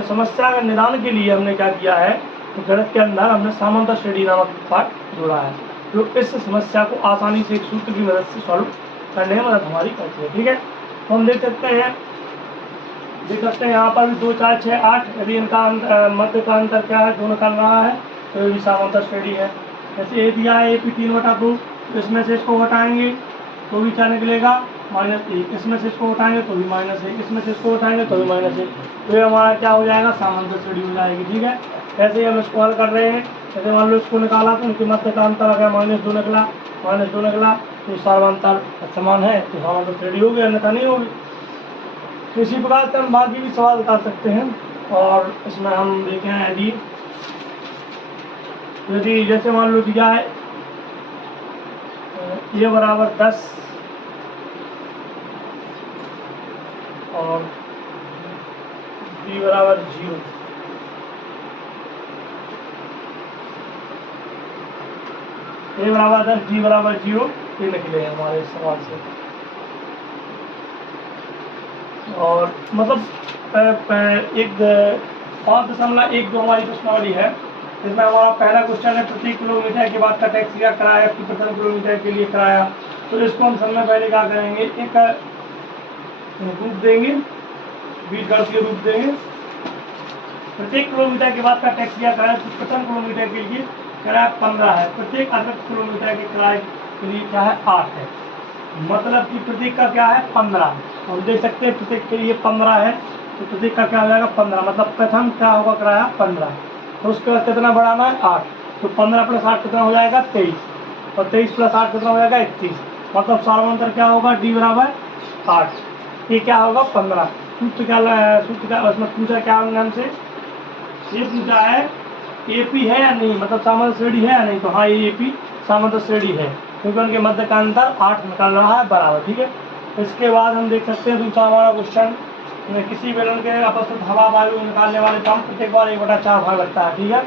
समस्या के निदान के लिए हमने क्या किया है, तो गणित के अंदर हमने सामंत श्रेणी नामक पाठ जोड़ा है जो इस समस्या को आसानी से एक सूत्र की मदद से सॉल्व करने में मदद हमारी करती है, ठीक है। तो हम देख सकते हैं यहाँ पर भी 2 4 6 8, यदि इनका मध्य का अंतर क्या है, 2 निकल रहा है, तो ये भी सामंत श्रेणी है। जैसे ए दिया है AP 3/2, तो इसमें से इसको हटाएंगे तो भी क्या निकलेगा -1, इसमें से इसको उठाएंगे तो भी -1, इसमें से इसको उठाएंगे तो भी -1, तो ये हमारा क्या हो जाएगा, सामंत श्रेणी हो जाएगी, ठीक है। ऐसे ही हम इसको हल कर रहे हैं। जैसे मान लो इसको निकाला तो इनके मध्य का अंतर अगर -2 निकला, तो सार्वंतर समान है तो सामंत श्रेणी होगी, अन्यथा नहीं होगी। तो इसी प्रकार से हम बाकी भी सवाल बता सकते हैं। और इसमें हम देखें यदि जैसे मान लो दिया है A बराबर 10 और B बराबर 0, A बराबर 10 B बराबर 0, ये निकले हैं हमारे इस सवाल से। और मतलब 5.12 हमारी प्रश्नावली है। इसमें हमारा पहला क्वेश्चन है प्रति किलोमीटर के बाद का टैक्स क्या किराया प्रति किलोमीटर के लिए किराया। तो इसको हम सबसे पहले क्या करेंगे, एक रूप देंगे, बीजगणित के रूप देंगे। प्रत्येक किलोमीटर के बाद का टैक्स क्या किराया प्रति किलोमीटर के लिए किराया 15 है, प्रत्येक अतिरिक्त किलोमीटर के किराए के लिए क्या है 8 है, मतलब कि प्रत्येक का क्या है 15। हम देख सकते हैं प्रत्येक के लिए 15 है, तो प्रत्येक का क्या हो जाएगा 15, मतलब प्रथम क्या होगा किराया 15। तो उसके बाद कितना बढ़ाना है 8, तो 15 + 8 कितना हो जाएगा 23, और 23 + 8 कितना हो जाएगा 31, मतलब सार्वंतर क्या होगा D बराबर 8, ये क्या होगा 15। सूत्र क्या उसमें पूछा क्या हमसे, ये पूछा है AP है या नहीं, मतलब सामंत श्रेणी है या नहीं, तो हाँ ये AP सामंत श्रेणी है क्योंकि उनके मध्य का अंतर 8 निकल रहा है बराबर, ठीक है। इसके बाद हम देख सकते हैं दूसरा हमारा क्वेश्चन, किसी बेलन के अपस्थित हवा वायु निकालने वाले पंप प्रत्येक बार 1/4 भाग लगता है, ठीक है।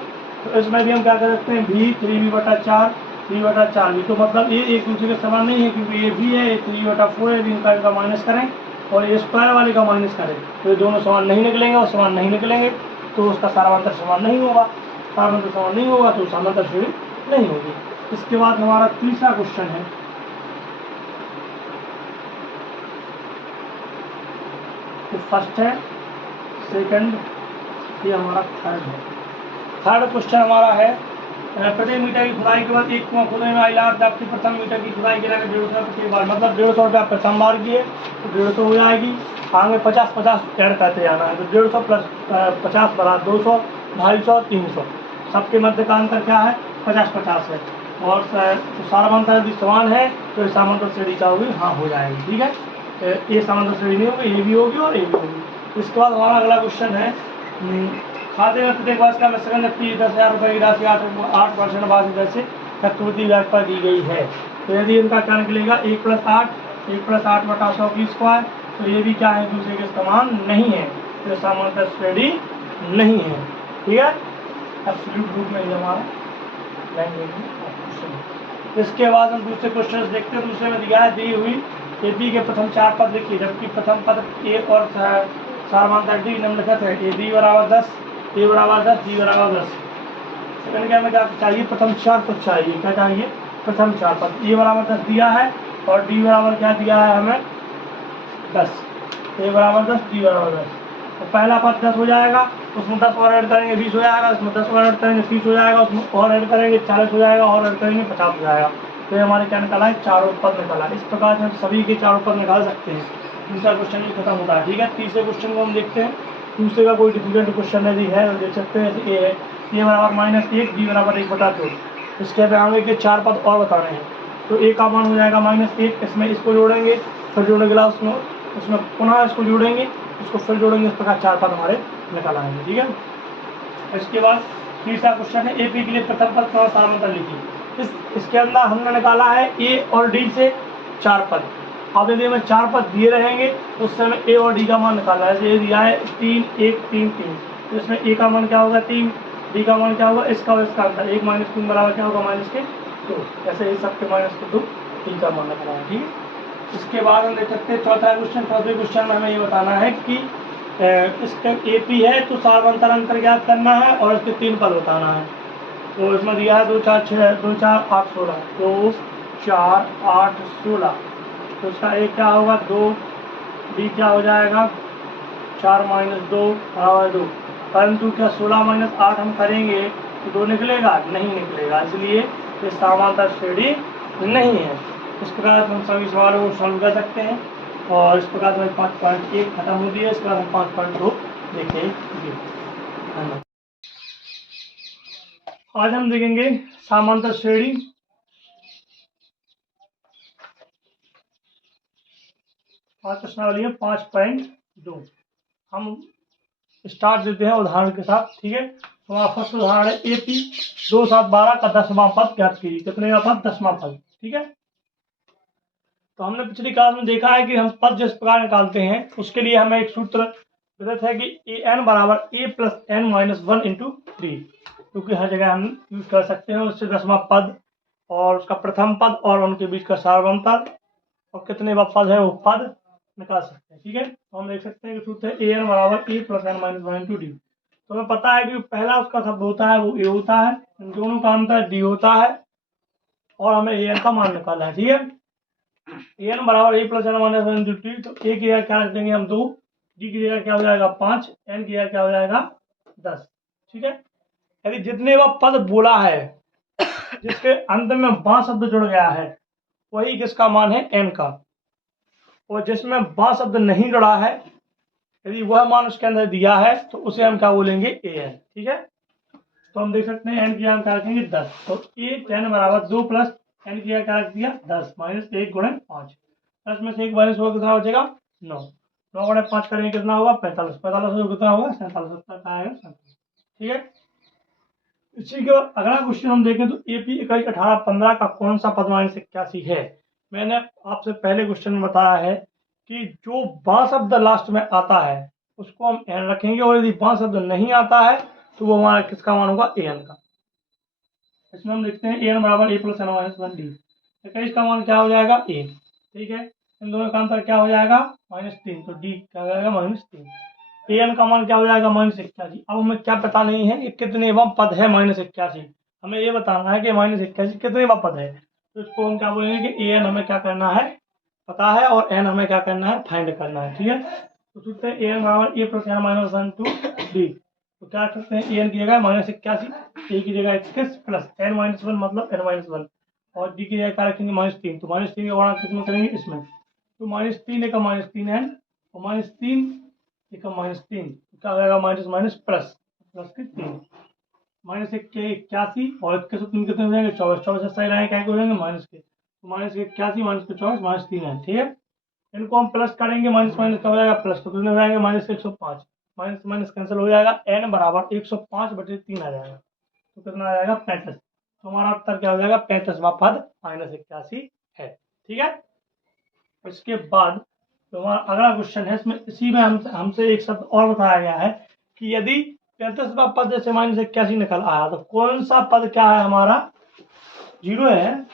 तो इसमें भी हम क्या कर सकते हैं V 3V/4 3/4, तो मतलब ये एक दूसरे के समान नहीं है क्योंकि ये V है, ये 3/4 है, इनका माइनस करें और ये स्क्वायर वाले का माइनस करें तो ये दोनों समान नहीं निकलेंगे, और समान नहीं निकलेंगे तो उसका सार्वंतर समान नहीं होगा, सार्वंतर समान नहीं होगा तो सामांतर श्रेणी नहीं होगी। इसके बाद हमारा तीसरा क्वेश्चन है, तो फर्स्ट है, सेकंड, ये हमारा थर्ड है। थर्ड क्वेश्चन हमारा है प्रति मीटर की खुदाई के बाद एक कुआं खोदने में इलाज जबकि प्रथम मीटर की खुदाई के लिए 150 प्रति बार, मतलब 150 रुपया प्रथम बार किए तो 150 हो जाएगी, आगे 50 ऐड करते जाना है, तो 150 + 50 = 200 250 300, सबके मध्य का अंतर क्या है 50 है, और सार्वंतर यदि समान है तो सामांतर श्रेणी क्या होगी, हाँ हो जाएगी, ठीक है। ये सामांतर श्रेणी नहीं होगी, ये भी होगी और ये भी होगी। इसके बाद हमारा अगला क्वेश्चन है खाते में प्रत्येक वर्ष का मिश्रण जबकि 10,000 रुपये की राशि 8% बाद दर से चक्रवृद्धि ब्याज पर दी गई है, तो यदि इनका क्या निकलेगा 1 + 8 बटा 100 की स्क्वायर, तो ये भी क्या है दूसरे के समान नहीं है, तो सामांतर श्रेणी नहीं है, ठीक है। एब्सोल्यूट रूप में हमारा लैंग्वेज। इसके बाद हम दूसरे क्वेश्चन देखते हैं। दूसरे में दिया है दी हुई AP के प्रथम 4 पद लिखिए जबकि प्रथम पद A और सार्वंतर D निम्नलिखित है, AB बराबर 10 A बराबर 10 D बराबर 10। सेकंड क्या हमें क्या चाहिए, प्रथम 4 पद चाहिए, क्या चाहिए प्रथम 4 पद। A बराबर 10 दिया है और D बराबर क्या दिया है हमें 10, A बराबर 10 D बराबर 10, तो पहला पद 10 हो जाएगा, उसमें 10 और ऐड करेंगे 20 हो जाएगा, उसमें 10 और ऐड करेंगे 30 हो जाएगा, उसमें और ऐड करेंगे 40 हो जाएगा, और ऐड करेंगे 50 हो जाएगा, तो ये हमारे क्या निकाला है चारों पद निकाला। इस प्रकार से हम सभी के चारों पद निकाल सकते हैं। दूसरा क्वेश्चन भी खत्म होता है, ठीक है। तीसरे क्वेश्चन को हम देखते हैं। दूसरे का कोई डिफिकल्ट क्वेश्चन यदि है तो देख सकते हैं, जैसे A है A बराबर -1 B बराबर 1/2, इसके आगे के 4 पद और बताने हैं। तो ए का मान हो जाएगा -1, इसमें इसको जोड़ेंगे, फिर जोड़ेंगे उसमें उसमें पुनः इसको जोड़ेंगे, इसको फिर जोड़ेंगे, इस प्रकार 4 पद हमारे निकल आएंगे। ठीक है, इसके बाद तीसरा क्वेश्चन है AP के लिए प्रथम पद का सारांतर लिखिए। इसके अंदर हमने निकाला है A और D से 4 पद। अब यदि हमें 4 पद दिए रहेंगे तो उससे हमें A और D का मान निकालना है। जैसे दिया है 3 1 3 3, तो इसमें A का मान क्या होगा 3, D का मान क्या होगा, इसका और इसका अंतर 1 - 3 बराबर क्या होगा -2। ऐसे ही सबके -2 D का मान निकालना है। ठीक है, इसके बाद हम देख सकते हैं चौथा क्वेश्चन। चौथे क्वेश्चन में हमें ये बताना है कि इसका AP है तो सार्वंतर अंतर ज्ञात करना है और इसके 3 पद बताना है। तो इसमें दिया है 2 4 6 2 4 8 16, 2 4 8 16, तो इसका A क्या होगा 2, D क्या हो जाएगा 4 - 2 बराबर 2। परंतु क्या 16 - 8 हम करेंगे तो 2 निकलेगा, नहीं निकलेगा, इसलिए ये समांतर श्रेणी नहीं है। इस प्रकार हम सभी सवालों को सॉल्व कर सकते हैं और इस प्रकार से 5.1 खत्म हो गया। इसके बाद हम 5.2 देखेंगे। धन्यवाद। आज हम देखेंगे समांतर श्रेणी। प्रश्नावली है 5.2। हम स्टार्ट देते हैं उदाहरण के साथ। ठीक है, तो हमारा फर्स्ट उदाहरण है AP 2 7 12 का 10वां पद ज्ञात कीजिए। कितने का पद, 10वां पद। ठीक है, तो हमने पिछली क्लास में देखा है कि हम पद जिस प्रकार निकालते हैं उसके लिए हमें एक सूत्र विदित है कि AN बराबर A + N - 1 × 3, क्योंकि हर जगह हम यूज कर सकते हैं। उससे 10वां पद और उसका प्रथम पद और उनके बीच का सार्वंतर और कितने पद है वो पद निकाल सकते हैं। ठीक है, तो हम देख सकते हैं कि सूत्र है AN बराबर A + N - 1 × D। तो हमें पता है कि पहला उसका शब्द होता है वो A होता है, इन दोनों का अंतर D होता है और हमें AN का मान निकालना है। ठीक है, AN बराबर A + N - 1 × D, तो A की जगह क्या रख देंगे हम 2, D की जगह क्या हो जाएगा 5, N की जगह क्या हो जाएगा 10। ठीक है, यदि जितने वह पद बोला है जिसके अंत में बा शब्द जुड़ गया है वही किसका मान है, N का, और जिसमें बा शब्द नहीं जुड़ा है यदि वह मान उसके अंदर दिया है तो उसे हम क्या बोलेंगे AN। ठीक है, तो हम देख सकते हैं N की जगह क्या रखेंगे 10, तो A10 बराबर 2 + N की जगह क्या रख दिया 10 - 1 × 5। 10 में से 1 माइनस होगा कितना बचेगा 9, 9 × 5 करेंगे कितना होगा 45, 45 से कितना होगा 47, 70 का आएगा 47। ठीक है, इसी के बाद अगला क्वेश्चन हम देखें तो AP 21 18 15 का कौन सा पद -81 है। मैंने आपसे पहले क्वेश्चन में बताया है कि जो बा शब्द लास्ट में आता है उसको हम N रखेंगे और यदि बा शब्द नहीं आता है तो वो हमारा किसका मान होगा AN का। इसमें हम लिखते हैं AN बराबर A + N - 1 D। 21 का मान क्या हो जाएगा A। ठीक है, इन दोनों का अंतर क्या हो जाएगा -3, तो D क्या हो जाएगा -3। AN का मान क्या हो जाएगा -81। अब हमें क्या पता नहीं है कि कितनेवां पद है -81, हमें ये बताना है कि -81 कितनेवां पद है। तो इसको हम क्या बोलेंगे कि AN हमें क्या करना है पता है और N हमें क्या करना है फाइंड करना है। ठीक है, तो सूत्र है AN बराबर A + N - 1 × D। तो क्या कर सकते हैं AN की जगह -81, A की जगह 21 प्लस N - 1 मतलब N - 1 और D की जगह क्या रखेंगे -3, तो -3 का गुणा किसमें करेंगे इसमें, तो -3 एक -3N और -3 एक -3 क्या हो जाएगा माइनस प्लस के 3 -81 और 21 3 कितने हो जाएंगे 24, 24 सही रहेंगे क्या हो जाएंगे माइनस के, तो -81 -24 -3 ठीक है, इनको हम प्लस करेंगे माइनस माइनस का हो जाएगा प्लस, तो कितने हो जाएंगे -105, माइनस माइनस कैंसिल हो जाएगा N बराबर 105/3 आ जाएगा, तो कितना आ जाएगा 35। तो हमारा उत्तर क्या हो जाएगा 35वां पद -81 है। ठीक है, इसके बाद तो हमारा अगला क्वेश्चन है, इसमें इसी में हमसे एक शब्द और बताया गया है कि यदि 35वां पद जैसे -81 निकल आया तो कौन सा पद क्या है हमारा 0 है,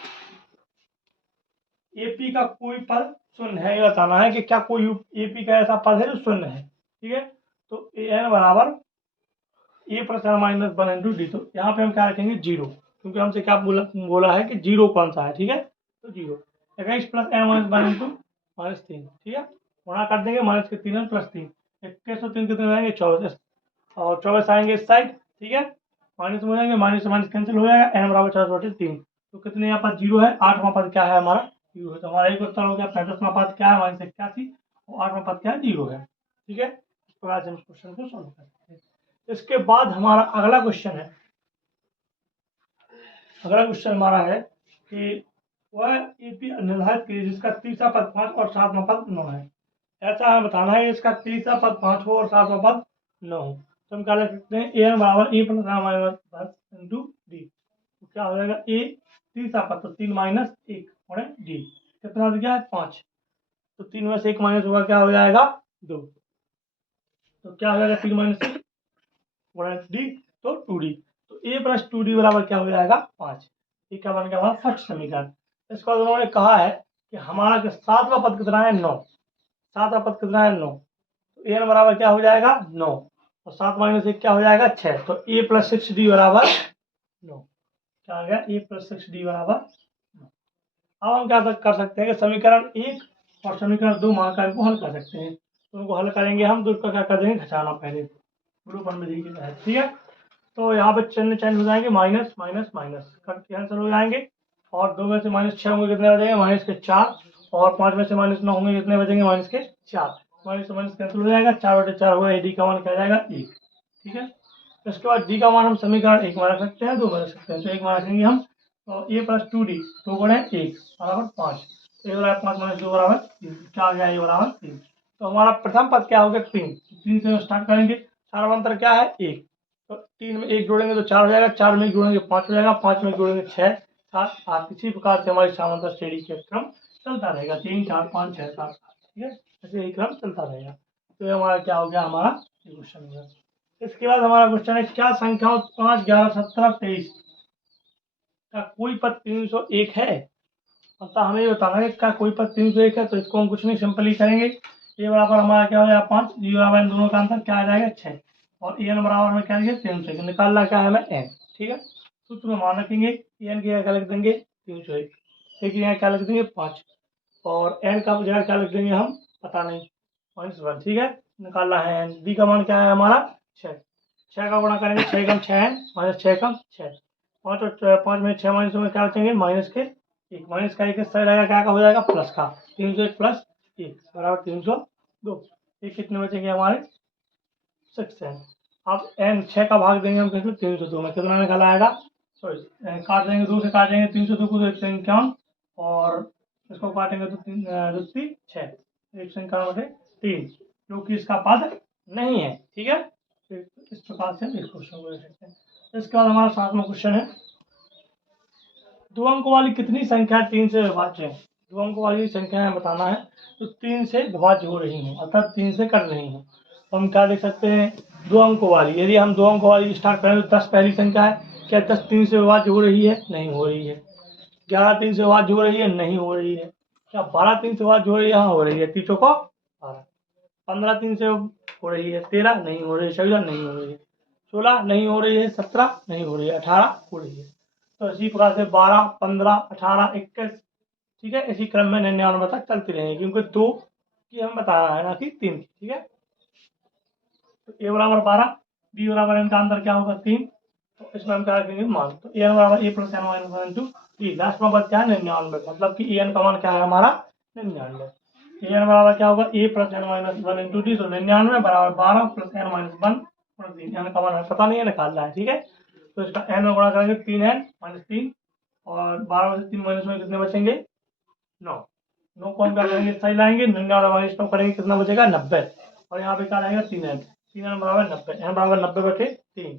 AP का कोई पद शून्य है, ये बताना है कि क्या कोई AP का ऐसा पद है जो शून्य है। ठीक है, तो AN बराबर A + N - 1 × D, तो यहाँ पे हम क्या रखेंगे 0, क्योंकि हमसे क्या बोला है कि 0 कौन सा है। ठीक है, तो 0 21 + N - 1 × -3। ठीक है, गुणा कर देंगे माइनस के 3 + 3, 21 और 3 कितने हो जाएंगे 24 और 24 आएंगे इस साइड। ठीक है, माइनस में हो जाएंगे, माइनस से माइनस कैंसिल हो जाएगा, N बराबर 24/3, तो कितने यहाँ पर 0 है, 8वां पद क्या है हमारा 0 है, तो हमारा एक उत्तर हो गया। 35वां पद क्या है -81 और 8वां पद क्या है 0 है। ठीक है, इस प्रकार से हम क्वेश्चन को सॉल्व करते हैं। इसके बाद हमारा अगला क्वेश्चन है, अगला क्वेश्चन हमारा है कि वह ईपी निर्धारित कीजिए जिसका तीसरा पद 5 और सातवां पद 9 है। ऐसा हमें बताना है इसका तीसरा पद 5 हो और सातवां पद 9 हो। तो हम क्या लिख सकते हैं ए बराबर A plus R minus into D. तो क्या हो जाएगा ए तीसरा पद तो 3 माइनस 1 और डी कितना दिया है 5। तो 3 में से 1 माइनस होगा क्या हो जाएगा 2। तो क्या हो जाएगा 3 माइनस 1 और डी तो 2d। तो ए प्लस 2d बराबर क्या हो जाएगा 5। ये क्या बन गया हमारा फर्स्ट समीकरण। इसके बाद उन्होंने कहा है कि हमारा जो सातवां पद कितना है 9। सातवां पद कितना है 9। तो एन बराबर क्या हो जाएगा 9 और 7 माइनस 1 क्या हो जाएगा 6। तो ए प्लस 6d बराबर 9। क्या हो गया ए प्लस 6d बराबर 9। अब हम क्या कर सकते हैं कि समीकरण 1 और समीकरण 2 मानकर इनको हल कर सकते हैं। तो उनको हल करेंगे हम तो उसका क्या कर देंगे घटाना पहले ग्रुप विधि के तहत। ठीक है। तो यहाँ पे चिन्ह चेंज हो जाएंगे माइनस माइनस माइनस कैंसिल हो जाएंगे और 2 में से -6 होंगे कितने बचेंगे माइनस के 4 और 5 में से -9 होंगे कितने बचेंगे माइनस के 4। माइनस माइनस कैंसिल हो जाएगा 4/4 होगा डी का मान क्या जाएगा 1। ठीक है। इसके बाद डी का मान हम समीकरण 1 में रख सकते हैं 2 में रख सकते हैं। तो 1 में रखेंगे हम तो ए प्लस 2d 2 गुणे 1 बराबर 5। ए बराबर 5 माइनस 2 बराबर 3 क्या आ गया ए बराबर 3। तो हमारा प्रथम पद क्या हो गया 3। 3 से स्टार्ट करेंगे। चार अंतर क्या है 1। तो 3 में 1 जोड़ेंगे तो 4 हो जाएगा 4 में 1 जोड़ेंगे 5 हो जाएगा 5 में 1 जोड़ेंगे 6 7 8। इसी प्रकार से हमारी समांतर श्रेणी के क्रम चलता रहेगा 3 4 5 6 7 8। ठीक है ऐसे ही क्रम चलता रहेगा। तो ये हमारा क्या हो गया हमारा क्वेश्चन हो गया। इसके बाद हमारा क्वेश्चन है क्या संख्याओं 5 11 17 23 का कोई पद 301 है। मतलब हमें ये बताना है इसका कोई पद 301 है। तो इसको हम कुछ नहीं सिंपली करेंगे। ए बराबर हमारा क्या हो जाएगा 5 डी बराबर इन दोनों का अंतर क्या आ जाएगा 6 और ए एन बराबर हमें क्या दिया 301 निकालना क्या है हमें एन। ठीक है। सूत्र में मान रखेंगे एन की जगह क्या लिख देंगे 301 ए की जगह क्या लिख देंगे 5 और एन का जगह क्या लिख देंगे हम पता नहीं -1। ठीक है। निकालना है एन। बी का मान क्या है हमारा 6 6 का गुणा करेंगे 6 कम 6 है -6 कम 6 5 और 5 में 6 माइनस में क्या बचेंगे माइनस के 1 माइनस का 1 साइड आएगा क्या का हो जाएगा प्लस का 301 प्लस 1 बराबर 302। ये कितने बचेंगे हमारे 6 है। अब एन 6 का भाग देंगे हम किसमें 302 में कितना निकाला आएगा सॉरी काट देंगे 2 से काटेंगे 302 को 151 और इसको काटेंगे तो 3 6 151/3 जो कि इसका पद नहीं है। ठीक है। तो इस प्रकार से हम इस क्वेश्चन को देख सकते हैं। इसके बाद हमारा 7वां क्वेश्चन है 2 अंकों वाली कितनी संख्या 3 से विभाज्य है। 2 अंकों वाली संख्या है बताना है तो 3 से विभाज्य हो रही है अर्थात 3 से कट रही है। तो हम क्या देख सकते हैं 2 अंकों वाली यदि हम 2 अंकों वाली स्टार्ट करें तो 10 पहली संख्या है। क्या 10 3 से विभाज्य हो रही है नहीं हो रही है। 11 3 से विभाज्य हो रही है नहीं हो रही है। क्या 12 3 से विभाज्य हो रही है हाँ हो रही है 30 को 12। 15 3 से हो रही है 13 नहीं हो रही है 14 नहीं हो रही है 16 नहीं हो रही है 17 नहीं हो रही है 18 हो रही है। तो इसी प्रकार से 12 15 18 21 ठीक है इसी क्रम में 99 तक चलती रहेगी क्योंकि 2 की हम बता रहा है ना कि 3 की। ठीक है। तो ए बराबर 12 बी बराबर इनका अंतर क्या होगा 3। तो इसमें हम क्या रखेंगे मान तो ए बराबर A plus N minus 1 into D last में बच क्या है 99 मतलब कि ए एन का मान क्या है हमारा 99। ए एन बराबर क्या होगा A plus N minus 1 into D तो 99 बराबर 12 प्लस एन माइनस 1 और 3 एन का मान पता नहीं है निकालना है। ठीक है। तो इसका एन में गुणा करेंगे 3 एन माइनस 3 और 12 में से 3 माइनस में कितने बचेंगे 9। 9 को हम क्या करेंगे सही लाएंगे 99 माइनस 9 करेंगे कितना बचेगा 90 और यहाँ पे क्या रहेगा 3 एन 3 एन बराबर 90 एन बराबर 90/3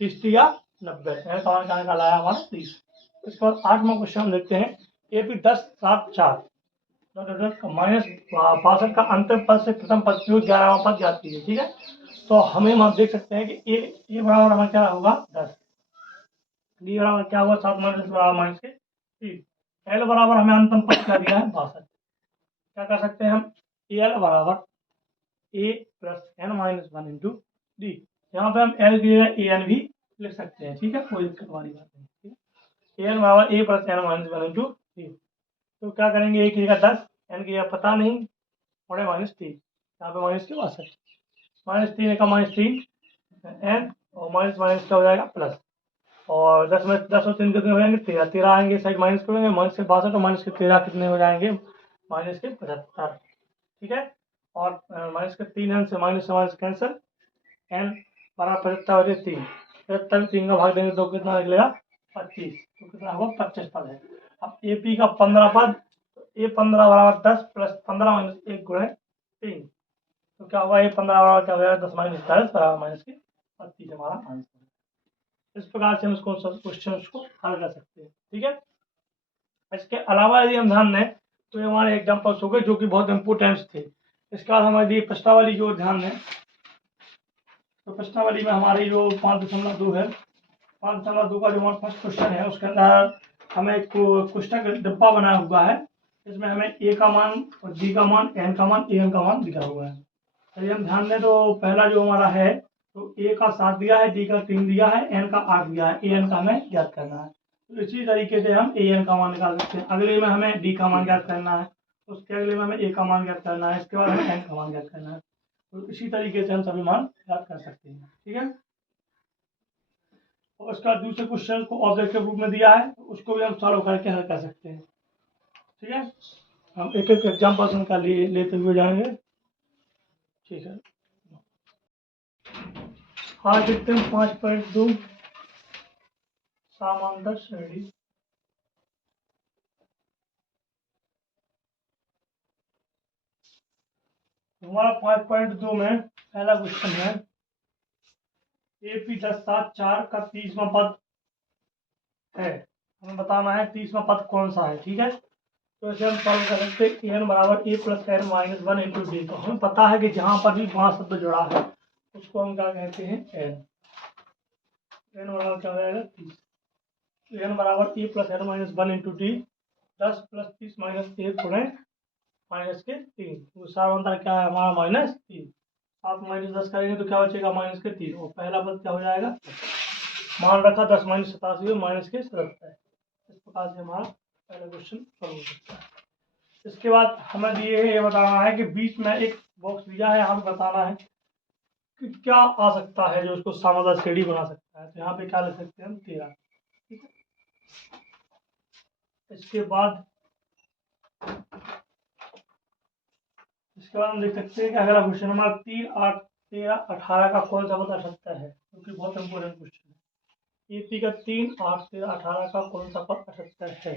30 या 90 एन का मान क्या निकाला है हमारा 30। इसके बाद 8वां क्वेश्चन हम देखते हैं एपी 10 7 4 -62 का अंतिम पद से प्रथम पद की 11वां पद ज्ञात कीजिए। ठीक है। तो हमें हम देख सकते हैं कि ए बराबर हमारा क्या होगा 10 डी बराबर क्या होगा 7 माइनस बराबर माइनस के 3 एल बराबर हमें अंतिम पद क्या दिया है 62। क्या कर सकते हैं हम एल बराबर A plus N minus 1 into D. यहाँ पे हम एल की जगह ए एन भी लिख सकते हैं। ठीक है कोई दिक्कत वाली बात नहीं। ठीक है। ए एन बराबर A plus N minus 1 into D. तो क्या करेंगे ए की जगह 10 एन की जगह पता नहीं और -3 यहाँ पे -3 का -3 एन और माइनस माइनस क्या हो जाएगा प्लस और 10 में 10 और 3 कितने हो जाएंगे 13 13 आएंगे साइड माइनस करेंगे माइनस के 62 और माइनस के 13 कितने हो जाएंगे माइनस के 75। ठीक है। और माइनस के 3 एन से माइनस कैंसिल एन बराबर 75/3 75 3 का भाग देंगे तो कितना निकलेगा 25। तो कितना होगा 25 पद है। अब ए पी का 15 पद, ए 15 बराबर 10 प्लस 15 माइनस 1 गुणे 3, तो क्या होगा, ए 15 बराबर क्या हो जाएगा 10 माइनस 10 बराबर माइनस के 32 हमारा आंसर। इस प्रकार से हम इसको क्वेश्चन को हल कर सकते हैं। ठीक है, इसके अलावा यदि हम ध्यान दें तो ये हमारे एग्जाम्पल्स हो गए जो कि बहुत इंपोर्टेंट थे। इसके बाद हमारी प्रश्नावली की ओर ध्यान दें तो प्रश्नावली में हमारी जो 5.2 है, 5.2 का जो हमारा फर्स्ट क्वेश्चन है उसके अंदर हमें एक पुस्तक डिब्बा बना हुआ है, इसमें हमें ए का मान और डी का मान, एन का मान, ए एन का मान दिया हुआ है। यदि हम ध्यान दें तो पहला जो हमारा है तो ए का 7 दिया है, डी का 3 दिया है, एन का 8 दिया है, ए एन का हमें ज्ञात करना है। तो इसी तरीके से हम ए एन का मान निकाल सकते हैं। अगले में हमें डी का मान ज्ञात करना है, उसके अगले में हमें ए का मान ज्ञात करना है, इसके बाद हमें एन का मान ज्ञात करना है। तो इसी तरीके से हम सभी मान ज्ञात कर सकते हैं। ठीक है, और उसका दूसरे क्वेश्चन को ऑब्जेक्ट के रूप में दिया है, उसको भी हम सॉल्व करके हल कर सकते हैं। ठीक है, हम एक एक एग्जाम्पल उनका लेते हुए जाएंगे। ठीक है, आज देखते हैं 5.2 समांतर श्रेणी। हमारा 5.2 में पहला क्वेश्चन है AP 10.7.4 का 30वां पद है, हमें बताना है 30वां पद कौन सा है। ठीक है, तो इसे हम सॉल्व कर सकते हैं। एन बराबर A plus N minus 1 into D. तो हमें पता है कि जहां पर भी वहां शब्द जुड़ा है उसको हम क्या कहते हैं, एन। एन बराबर क्या हो जाएगा 30। तो एन बराबर A plus N minus 1 into D, 10 plus 30 minus 1 गुणे माइनस के 3। तो सारा अंतर क्या है हमारा -3। 7 माइनस 10 करेंगे तो क्या बचेगा माइनस के 3, और पहला पद क्या हो जाएगा, मान रखा 10 माइनस 87 और माइनस के 77। इस प्रकार से हमारा पहला क्वेश्चन सॉल्व हो सकता है। इसके बाद हमें दिए ये बताना है कि बीच में एक बॉक्स दिया है, यहाँ पे बताना है कि क्या आ सकता है जो उसको समांतर श्रेणी बना सकता है। तो यहाँ पे क्या लिख सकते हैं हम 13। ठीक है, इसके बाद हम देख सकते हैं कि अगला क्वेश्चन हमारा 3, 8, 13, 18 का कौन सा पद 78 है, क्योंकि बहुत इंपॉर्टेंट क्वेश्चन है। AP का 3, 8, 13, 18 का कौन सा पद 78 है।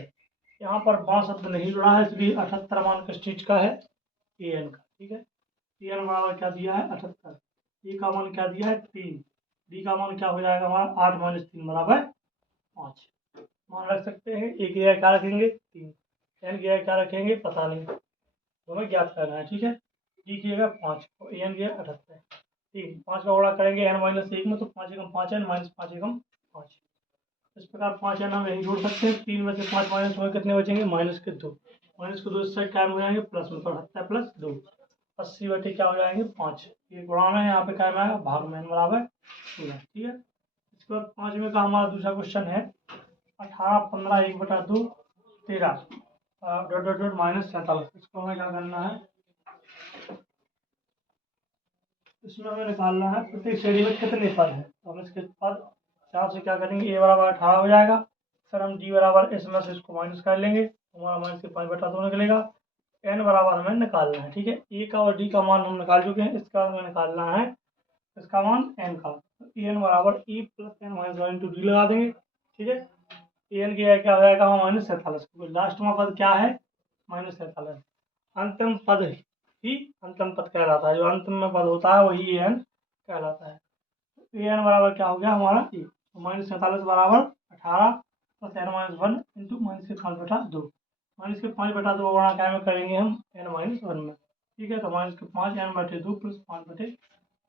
यहाँ पर बां शब्द नहीं जुड़ा है, इसलिए 78 मान किस चीज का है, AN का। ठीक है, AN बराबर क्या दिया है 78, ए का मान क्या दिया है 3, डी का मान क्या हो जाएगा हमारा 8 माइनस 3 बराबर 5। मान रख सकते हैं। ए की जगह क्या रखेंगे 3, एन की जगह क्या रखेंगे पता नहीं, तो हमें ज्ञात करना है। ठीक है, डी की जगह 5 और एन की जगह 78। 3 5 का गुणा करेंगे एन माइनस 1 में, तो 5 एकम 5 एन माइनस 5 एकम 5। इस प्रकार 5 एन हम यही जोड़ सकते हैं। 3 में से 5 माइनस हुए कितने बचेंगे माइनस के 2, माइनस के 2 इस साइड कायम हो जाएंगे प्लस में, तो 78 प्लस 2 80 बटे क्या हो जाएंगे 5। ये गुणा में यहाँ पे क्या आएगा भाग में, n बराबर 16। ठीक है, इसके बाद 5वें का हमारा दूसरा क्वेश्चन है 18, 15, 1/2, 13 डॉट डॉट डॉट माइनस 47। इसको हमें क्या करना है, इसमें हमें निकालना है प्रत्येक श्रेणी में कितने पद है। तो हम इसके पद हिसाब से क्या करेंगे, ए बराबर 18 हो जाएगा, सर हम डी बराबर इसमें से इसको माइनस कर लेंगे, हमारा माइनस के 5/2 निकलेगा। एन बराबर हमें निकालना है। ठीक है, ए का और डी का मान हम निकाल चुके हैं, इसका हमें निकालना है इसका मान एन का। तो एन बराबर e plus N minus 1 into d लगा देंगे। ठीक है, एन की क्या हो जाएगा -47, क्योंकि लास्ट में पद क्या है -47। अंतिम पद ही अंतिम पद कहलाता है, जो अंतिम में पद होता है वही एन कहलाता है। एन बराबर क्या हो गया हमारा ई, तो -47 बराबर 18 plus N minus 1 into minus के 5/2, माइनस के 5/2 गुणा क्या में करेंगे हम एन माइनस 1 में। ठीक है, तो माइनस के 5 n/2 प्लस 5/2,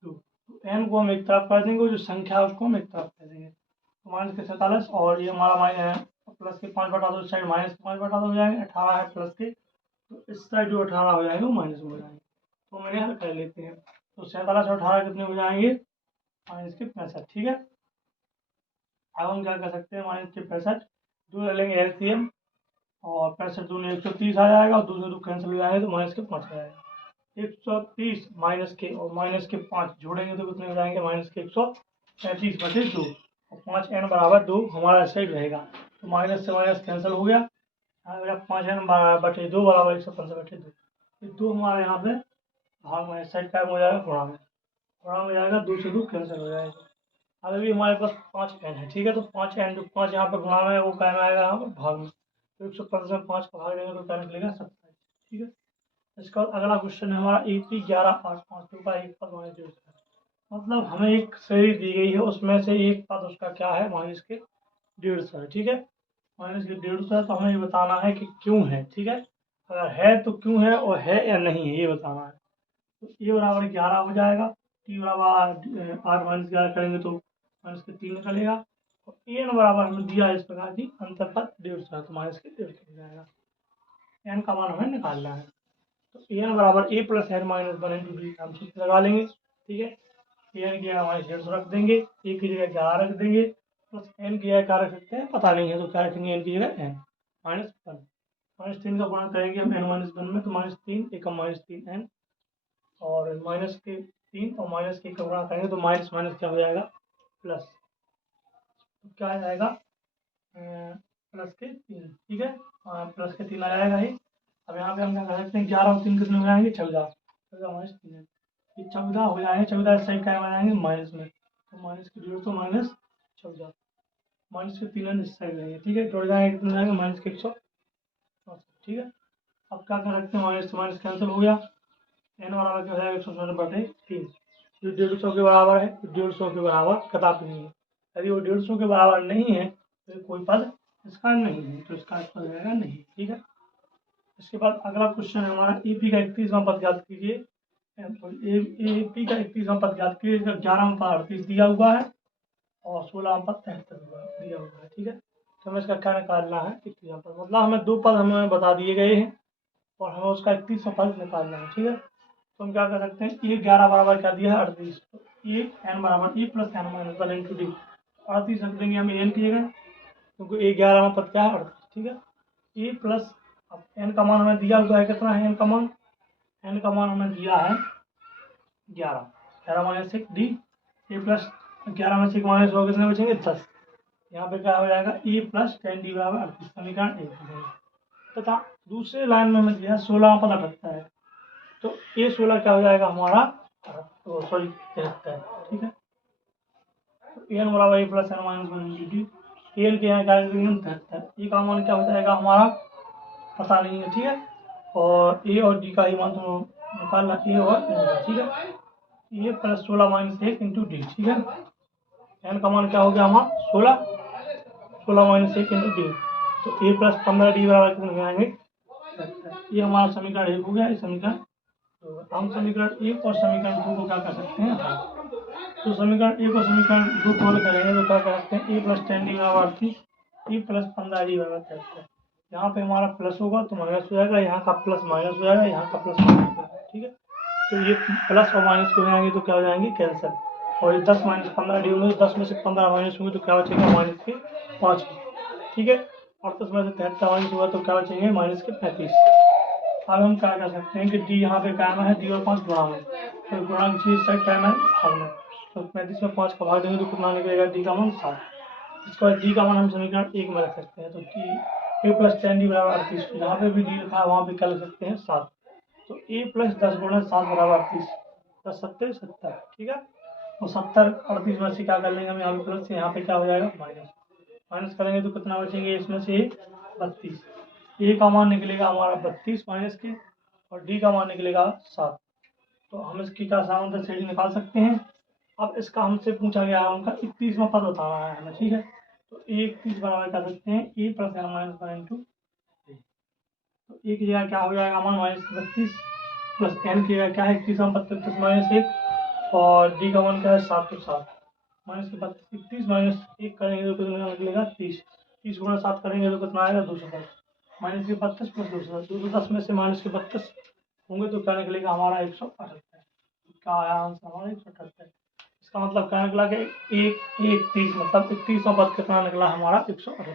तो एन को हम एक तरफ कर देंगे, जो संख्या उसको हम एक तरफ कर देंगे। तो माइनस के 47 और ये हमारा प्लस के 5/2 साइड माइनस के 5/2 हो जाएंगे, 18 है प्लस के, तो इस साइड जो 18 हो जाएंगे वो माइनस में हो जाएंगे। तो मैंने हल कर लेते हैं, तो 47 और 18 कितने हो जाएंगे माइनस के 65। ठीक है, अब हम क्या कर सकते हैं, माइनस के 65 दो ले लेंगे एलसीएम, और 65 दूनी 130 आ जाएगा, और दूसरे दो कैंसिल हो जाएगा, तो माइनस के 5 आ जाएगा। 130 माइनस के और माइनस के 5 जोड़ेंगे तो कितने हो जाएंगे माइनस के 137/2, और 5 n बराबर 2 हमारा साइड रहेगा, तो माइनस से माइनस कैंसिल हो गया, 5n/2 बराबर 115/2। 2 हमारे यहाँ पे भाग में साइड का हो जाएगा, गुणा में जाएगा, 2 से 2 कैंसिल हो जाएगा। अभी भी हमारे पास 5n है। ठीक है, तो 5n जो 5 यहाँ पे गुणा में है वो क्या में आएगा यहाँ पर भाग में, तो 115 में 5 का भाग देंगे तो क्या निकलेगा 27। ठीक है, इसका अगला क्वेश्चन है हमारा AP 11,852 का एक पद माइनस 150 है। मतलब हमें एक श्रेणी दी गई है, उसमें से एक पद उसका क्या है माइनस के 150 है। ठीक है, माइनस के 150 है, तो हमें ये बताना है कि क्यों है। ठीक है, अगर है तो क्यों है, और है या नहीं है ये बताना है। तो ए बराबर 11 हो जाएगा, टी बराबर 8 माइनस 11 करेंगे तो माइनस के 3 निकलेगा, और एन बराबर हमें दिया इस प्रकार की अंतर पद 150 है, तो माइनस के 150 हो जाएगा। एन का मान हमें निकालना है, तो एन बराबर A plus N minus 1 into D हम सूत्र लगा लेंगे। ठीक है, एन की जगह हमारे 150 रख देंगे, ए की जगह 11 रख देंगे, प्लस एन की जगह क्या रख सकते हैं पता नहीं है, तो क्या रखेंगे एन की जगह एन माइनस 1। माइनस 3 का गुणा करेंगे हम एन माइनस 1 में, तो माइनस 3 एक माइनस 3 एन, और माइनस के 3 और माइनस के गुणा करेंगे तो माइनस माइनस क्या हो जाएगा प्लस, तो क्या आ जाएगा प्लस के 3। ठीक है, प्लस के 3 आ जाएगा ही। अब यहाँ पे हम क्या कर सकते हैं, 11 और 3 कितने हो जाएंगे 14, 14 माइनस 3 है, ये 14 हो जाएंगे, 14 इस साइड क्या आ जाएंगे माइनस में, तो माइनस के 150 माइनस 14, माइनस के 3 इस साइड रहेंगे। ठीक है, जुड़ जाएंगे कितने जाएंगे माइनस के 164। ठीक है, अब क्या कर सकते हैं, माइनस से माइनस कैंसिल हो गया, एन बराबर क्या हो जाएगा 167/3, जो 150 के बराबर है, 150 के बराबर कदापि नहीं है। यदि वो 150 के बराबर नहीं है तो कोई पद इसका नहीं है, तो इसका आंसर हो जाएगा नहीं। ठीक है, इसके बाद अगला क्वेश्चन है हमारा EP का 31वां पद ज्ञात कीजिए। AP का 31वां पद ज्ञात कीजिए, इसका 11वां पद 38 दिया हुआ है और 16वां पद 73 दिया हुआ है। ठीक है, तो हमें इसका क्या निकालना है 31वां पद, मतलब हमें 2 पद हमें बता दिए गए हैं और हमें उसका 31वां पद निकालना है। ठीक है, तो हम क्या कर सकते हैं, ए 11 बराबर क्या दिया है 38, तो ए एन बराबर A plus N minus 1 into D, 38 रख देंगे हम एन की जगह, क्योंकि ए 11 में पद क्या है 38। ठीक है, ए प्लस, अब एन का मान हमें दिया हुआ है, कितना है एन का मान, एन का मान हमें दिया है 11, 11 माइनस 1 डी, ए प्लस 11 में से 1 माइनस होगा कितने बचेंगे 10, यहाँ पे क्या हो जाएगा ए प्लस 10 डी बराबर 38, समीकरण 1 तथा दूसरे लाइन में हमें दिया 16वां पद 78 है, तो ए 16 क्या हो जाएगा हमारा सॉरी 73। ठीक है, तो एन बराबर A plus N minus 1 into D, N के यहाँ क्या करेंगे 73, ए का मान क्या हो जाएगा हमारा पता नहीं है। ठीक है, और ए और डी का ही मान तो निकालना, ए और एन का। ठीक है, A plus 16 minus 1 into D. ठीक है, एन का मान क्या हो गया हमारा 16, 16 माइनस 1 इंटू डी, तो ए प्लस 15 डी बराबर कितने आएंगे, ये हमारा समीकरण 1 हो गया। इस समीकरण तो हम समीकरण 1 और समीकरण 2 को क्या कर सकते हैं हल, तो समीकरण 1 और समीकरण 2 को हल करेंगे तो क्या कर सकते हैं, ए प्लस 10 डी बराबर 38, ए प्लस 15 डी बराबर 73, यहाँ पे हमारा प्लस होगा तो माइनस हो जाएगा, यहाँ का प्लस माइनस हो जाएगा, यहाँ का प्लस माइनस हो जाएगा। ठीक है, तो ये प्लस और माइनस हो जाएंगे तो क्या हो जाएंगे कैंसिल, और ये 10 माइनस 15 डी होंगे, 10 में से 15 माइनस होंगे तो क्या बचेगा माइनस के 5। ठीक है, और 10 में से 73 माइनस होगा तो क्या बचेंगे माइनस के 35। अब हम क्या कर सकते हैं कि डी यहाँ पे क्या है, डी और 5 गुणा में, तो गुणा की चीज साइड क्या है भाग में, तो 35 में 5 का भाग देंगे तो कितना निकलेगा डी का मान 7। इसके बाद डी का मान हम समीकरण 1 में रख सकते हैं, तो डी ए प्लस 10 डी बराबर 38, यहाँ पे भी डी लिखा है वहाँ पे क्या लिख सकते हैं 7, तो ए प्लस 10 गुणा 7 बराबर 38, 10 सत्तर 70। ठीक है, तो 70 38 में से क्या कर लेंगे हम यहाँ पे प्लस से, यहाँ पे क्या हो जाएगा माइनस, माइनस करेंगे तो कितना बचेंगे इसमें से 32, ए का मान निकलेगा हमारा 32 माइनस के, और डी का मान निकलेगा 7, तो हम इसकी क्या समांतर श्रेणी निकाल सकते हैं। अब इसका हमसे पूछा गया है उनका 31वां पद बताना है हमें। ठीक है, तो ए 31 बराबर कर सकते हैं ए प्लस एन माइनस 1 इंटू, तो ए की जगह क्या हो जाएगा मान माइनस 32, प्लस एन की जगह क्या है 31वां पद 32 माइनस 1, और डी का मान क्या है 7, तो 7 माइनस के 31 माइनस 1 करेंगे तो कितना निकलेगा 30, 30 गुणा 7 करेंगे तो कितना आएगा 210, माइनस के 32 प्लस 210, 210 में से माइनस के 32 होंगे तो क्या निकलेगा हमारा 178, क्या आया आंसर हमारा 178। इसका मतलब क्या निकला कि एक 30 मतलब 31वां पद कितना निकला हमारा 178।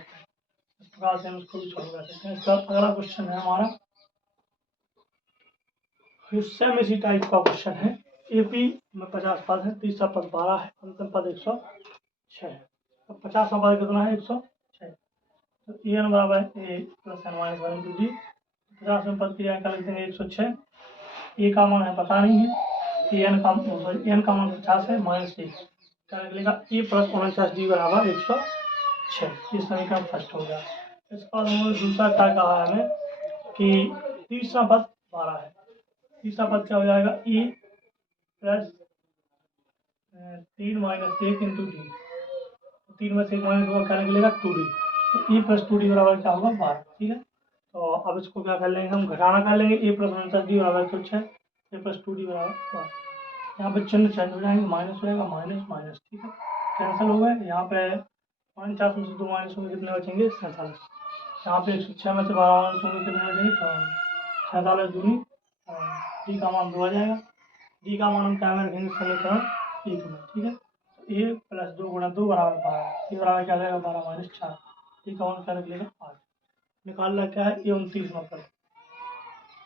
इस प्रकार से हम इसको भी सॉल्व कर सकते हैं। इसका अगला क्वेश्चन है हमारा सेम इसी टाइप का क्वेश्चन है, एपी में 50 पद है, तीसरा पद 12 है, अंतिम पद 106 है, तो 50वां पद कितना है 106, तो ए एन बराबर A plus N minus 1 into D, 50वें पद की जगह लिख देंगे 106, ए का मान है पता नहीं है, एन का मान 50 है माइनस 1, क्या निकलेगा ए प्लस 49 डी बराबर 106, ये समीकरण फर्स्ट हो गया। इसका उन्होंने दूसरा क्या कहा है हमें कि तीसरा पद 12 है। तीसरा पद क्या हो जाएगा, E plus 3 minus 1 into D. 3 में से 1 माइनस होगा, क्या निकलेगा 2d। तो ई प्लस 2d बराबर क्या होगा 12। ठीक है, तो अब इसको क्या कर लेंगे, हम घटाना कर लेंगे। ए प्लस 1 डी बराबर तो 6, ए प्लस 2d बराबर 12। यहाँ पे चिन्ह चेंज हो जाएंगे, माइनस हो जाएगा, माइनस माइनस। ठीक है, कैंसिल हो गए। यहाँ पे 49 में से 2 माइनस होंगे, कितने बचेंगे 47। यहाँ पे 106 में से 12 माइनस होंगे, कितने बचेंगे 47 दूनी। डी का मान 2 आ जाएगा। डी का मान हम क्या में रखेंगे, समीकरण 1 में। ठीक है, ए प्लस 2 गुणा 2 बराबर 12। ए बराबर क्या जाएगा 12 माइनस 4। डी का मान क्या निकलेगा 8। निकालना क्या है, ए 29वां पद।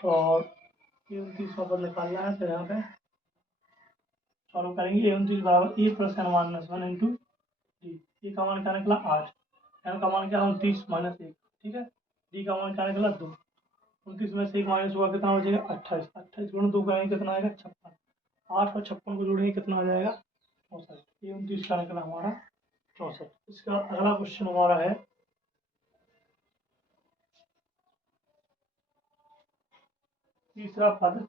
तो ए 29वां पद निकालना है, तो यहाँ पे सॉल्व करेंगे। ए 29 बराबर A plus N minus 1 into D. A का मान क्या निकला 8, एन का मान क्या 29 माइनस 1। ठीक है, डी का मान क्या निकला 2। 29 में से 1 माइनस हुआ, कितना हो जाएगा 28। 28 गुणा 2 करेंगे, कितना आएगा 56। 8 और 56 को जोड़ेंगे, कितना हो जाएगा 64। ये 29 का निकला हमारा 64। इसका अगला क्वेश्चन हमारा है तीसरा पद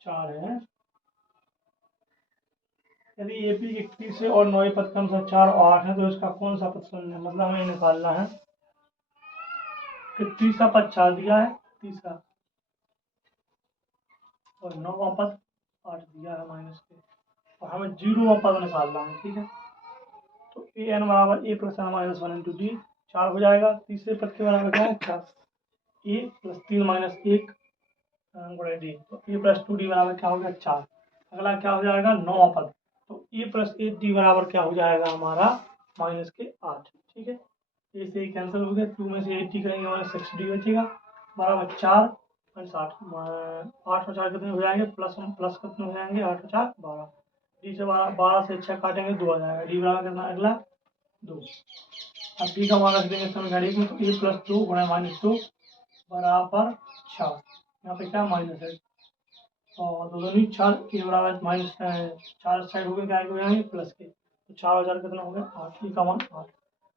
4 है। यदि एपी 31 है और 9 पद का अनुसार 4 और 8 है, तो इसका कौन सा पद शून्य है। मतलब हमें निकालना है कि तीसरा पद 4 दिया है, तीसरा, और 9वां पद 8 दिया है माइनस के, और हमें 0वां पद निकालना है। ठीक है, तो ए एन बराबर A plus N minus 1 into D 4 हो जाएगा। तीसरे पद के बराबर क्या है 4, ए प्लस 3 माइनस 1 गुणा डी। तो ए प्लस 2 डी बराबर क्या हो गया 4। अगला क्या हो जाएगा 9वां पद, तो ए प्लस 8 डी बराबर क्या हो जाएगा हमारा माइनस के 8। ठीक है, ए से कैंसिल हो गया, 2 में से 8 डी करेंगे हमारा 6 डी बचेगा बराबर 4 माइनस 8। 8 और 4 कितने हो जाएंगे, प्लस कितने हो जाएंगे 8 और 4 12। डी से 12 से 6 काटेंगे 2 आ जाएगा। डी बराबर कितना अगला 2। अब डी का मान रख देंगे समीकरण 1 में, तो ए प्लस 2 गुणा माइनस 2 बराबर 4। यहाँ पे क्या माइनस है, और दो दूनी 4, ए बराबर माइनस 4 साइड हो गए, क्या हो जाएंगे प्लस के, तो 4 और 4 कितना हो गया 8। ई का मान 8।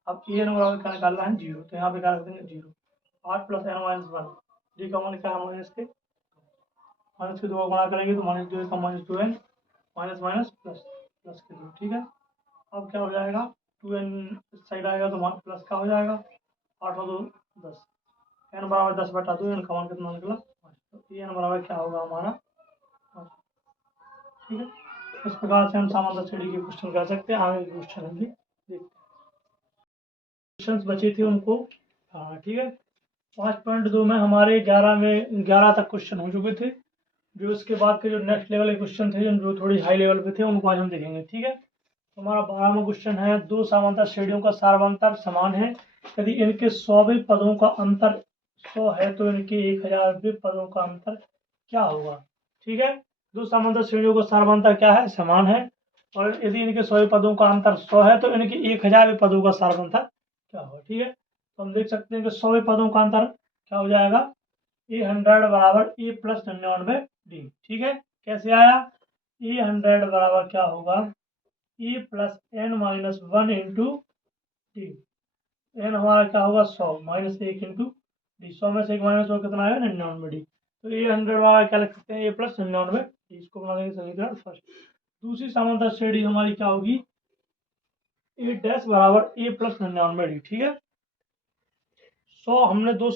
अब ए एन बराबर क्या निकालना है 0, तो यहाँ पे क्या रख देंगे 0। 8 प्लस एन माइनस 1। डी का मान क्या है माइनस के, माइनस के 2 गुणा करेंगे तो माइनस 2 का minus 2n minus minus plus plus के 2। ठीक है, अब क्या हो जाएगा 2n इस साइड आएगा तो मान प्लस का हो जाएगा। 8 और 2 10, एन बराबर 10 बटा 2, एन का मान कितना निकला 5। तो एन बराबर क्या होगा हमारा 5। ठीक है, इस प्रकार से हम समांतर श्रेणी के क्वेश्चन कर सकते हैं। आगे क्वेश्चन हम देखते हैं। क्वेश्चन बचे थे उनको, हाँ ठीक है। 5.2 में हमारे 11 तक क्वेश्चन हो चुके थे। जो उसके बाद के जो नेक्स्ट लेवल के क्वेश्चन थे, जो थोड़ी हाई लेवल पे थे, उनको आज हम देखेंगे। ठीक है, तो हमारा 12वां क्वेश्चन है, दो समांतर श्रेणियों का सार्वंतर समान है, यदि इनके 100वें पदों का अंतर 100 है तो इनके 1000वें पदों का अंतर क्या होगा। ठीक है, दो समांतर श्रेणियों का सार्वंतर क्या है, समान है, और यदि इनके 100वें पदों का अंतर 100 है तो इनके 1000वें पदों का सार्वंतर क्या होगा। ठीक है, तो हम देख सकते हैं कि 100वें पदों का अंतर क्या हो जाएगा, ए100 बराबर ए प्लस 99 डी। ठीक है, कैसे आया, ए100 बराबर क्या होगा A plus N minus 1 into D. N हमारा क्या होगा 100 माइनस 1 इंटू डी। 100 में से 1 माइनस 1 कितना आएगा 99 डी। तो ए100 बराबर क्या लिख सकते हैं ए प्लस 99 डी। इसको बना देंगे समीकरण फर्स्ट। दूसरी समांतर श्रेणी हमारी क्या होगी, ए डैश बराबर ए प्लस 99 डी। ठीक है, 100 हमने दो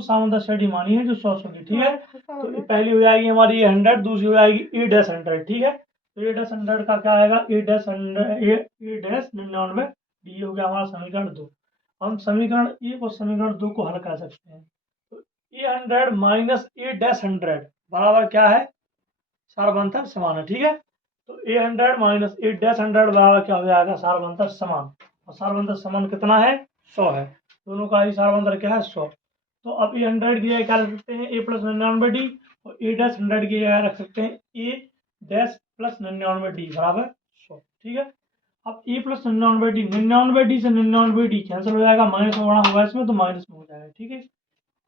समांतर श्रेणी मानी है जो 100 की। ठीक है, तो पहली हो जाएगी हमारी 100, दूसरी हो जाएगी ए डैश 100। ठीक है, तो ए डैश 100 का क्या आएगा ए डैश 99 डी हो गया हमारा समीकरण 2। हम समीकरण 1 और समीकरण 2 को हल कर सकते हैं। तो ए100 माइनस ए डैश 100 बराबर क्या है, सार्वंतर समान है। ठीक है, तो ए100 माइनस ए डैश 100 बराबर क्या हो जाएगा सार्वंतर समान, और सार्वंतर समान कितना है 100 है, दोनों का ही सार्वंतर क्या है 100। तो अब ए100 की जगह क्या रख सकते हैं ए प्लस 99 डी, और ए डैश 100 की जगह रख सकते हैं ए डैश प्लस 99 डी बराबर 100। ठीक है, अब ए प्लस 99 डी, 99 डी से 99 डी कैंसिल हो जाएगा, माइनस में बड़ा होगा इसमें तो माइनस में हो जाएगा। ठीक है,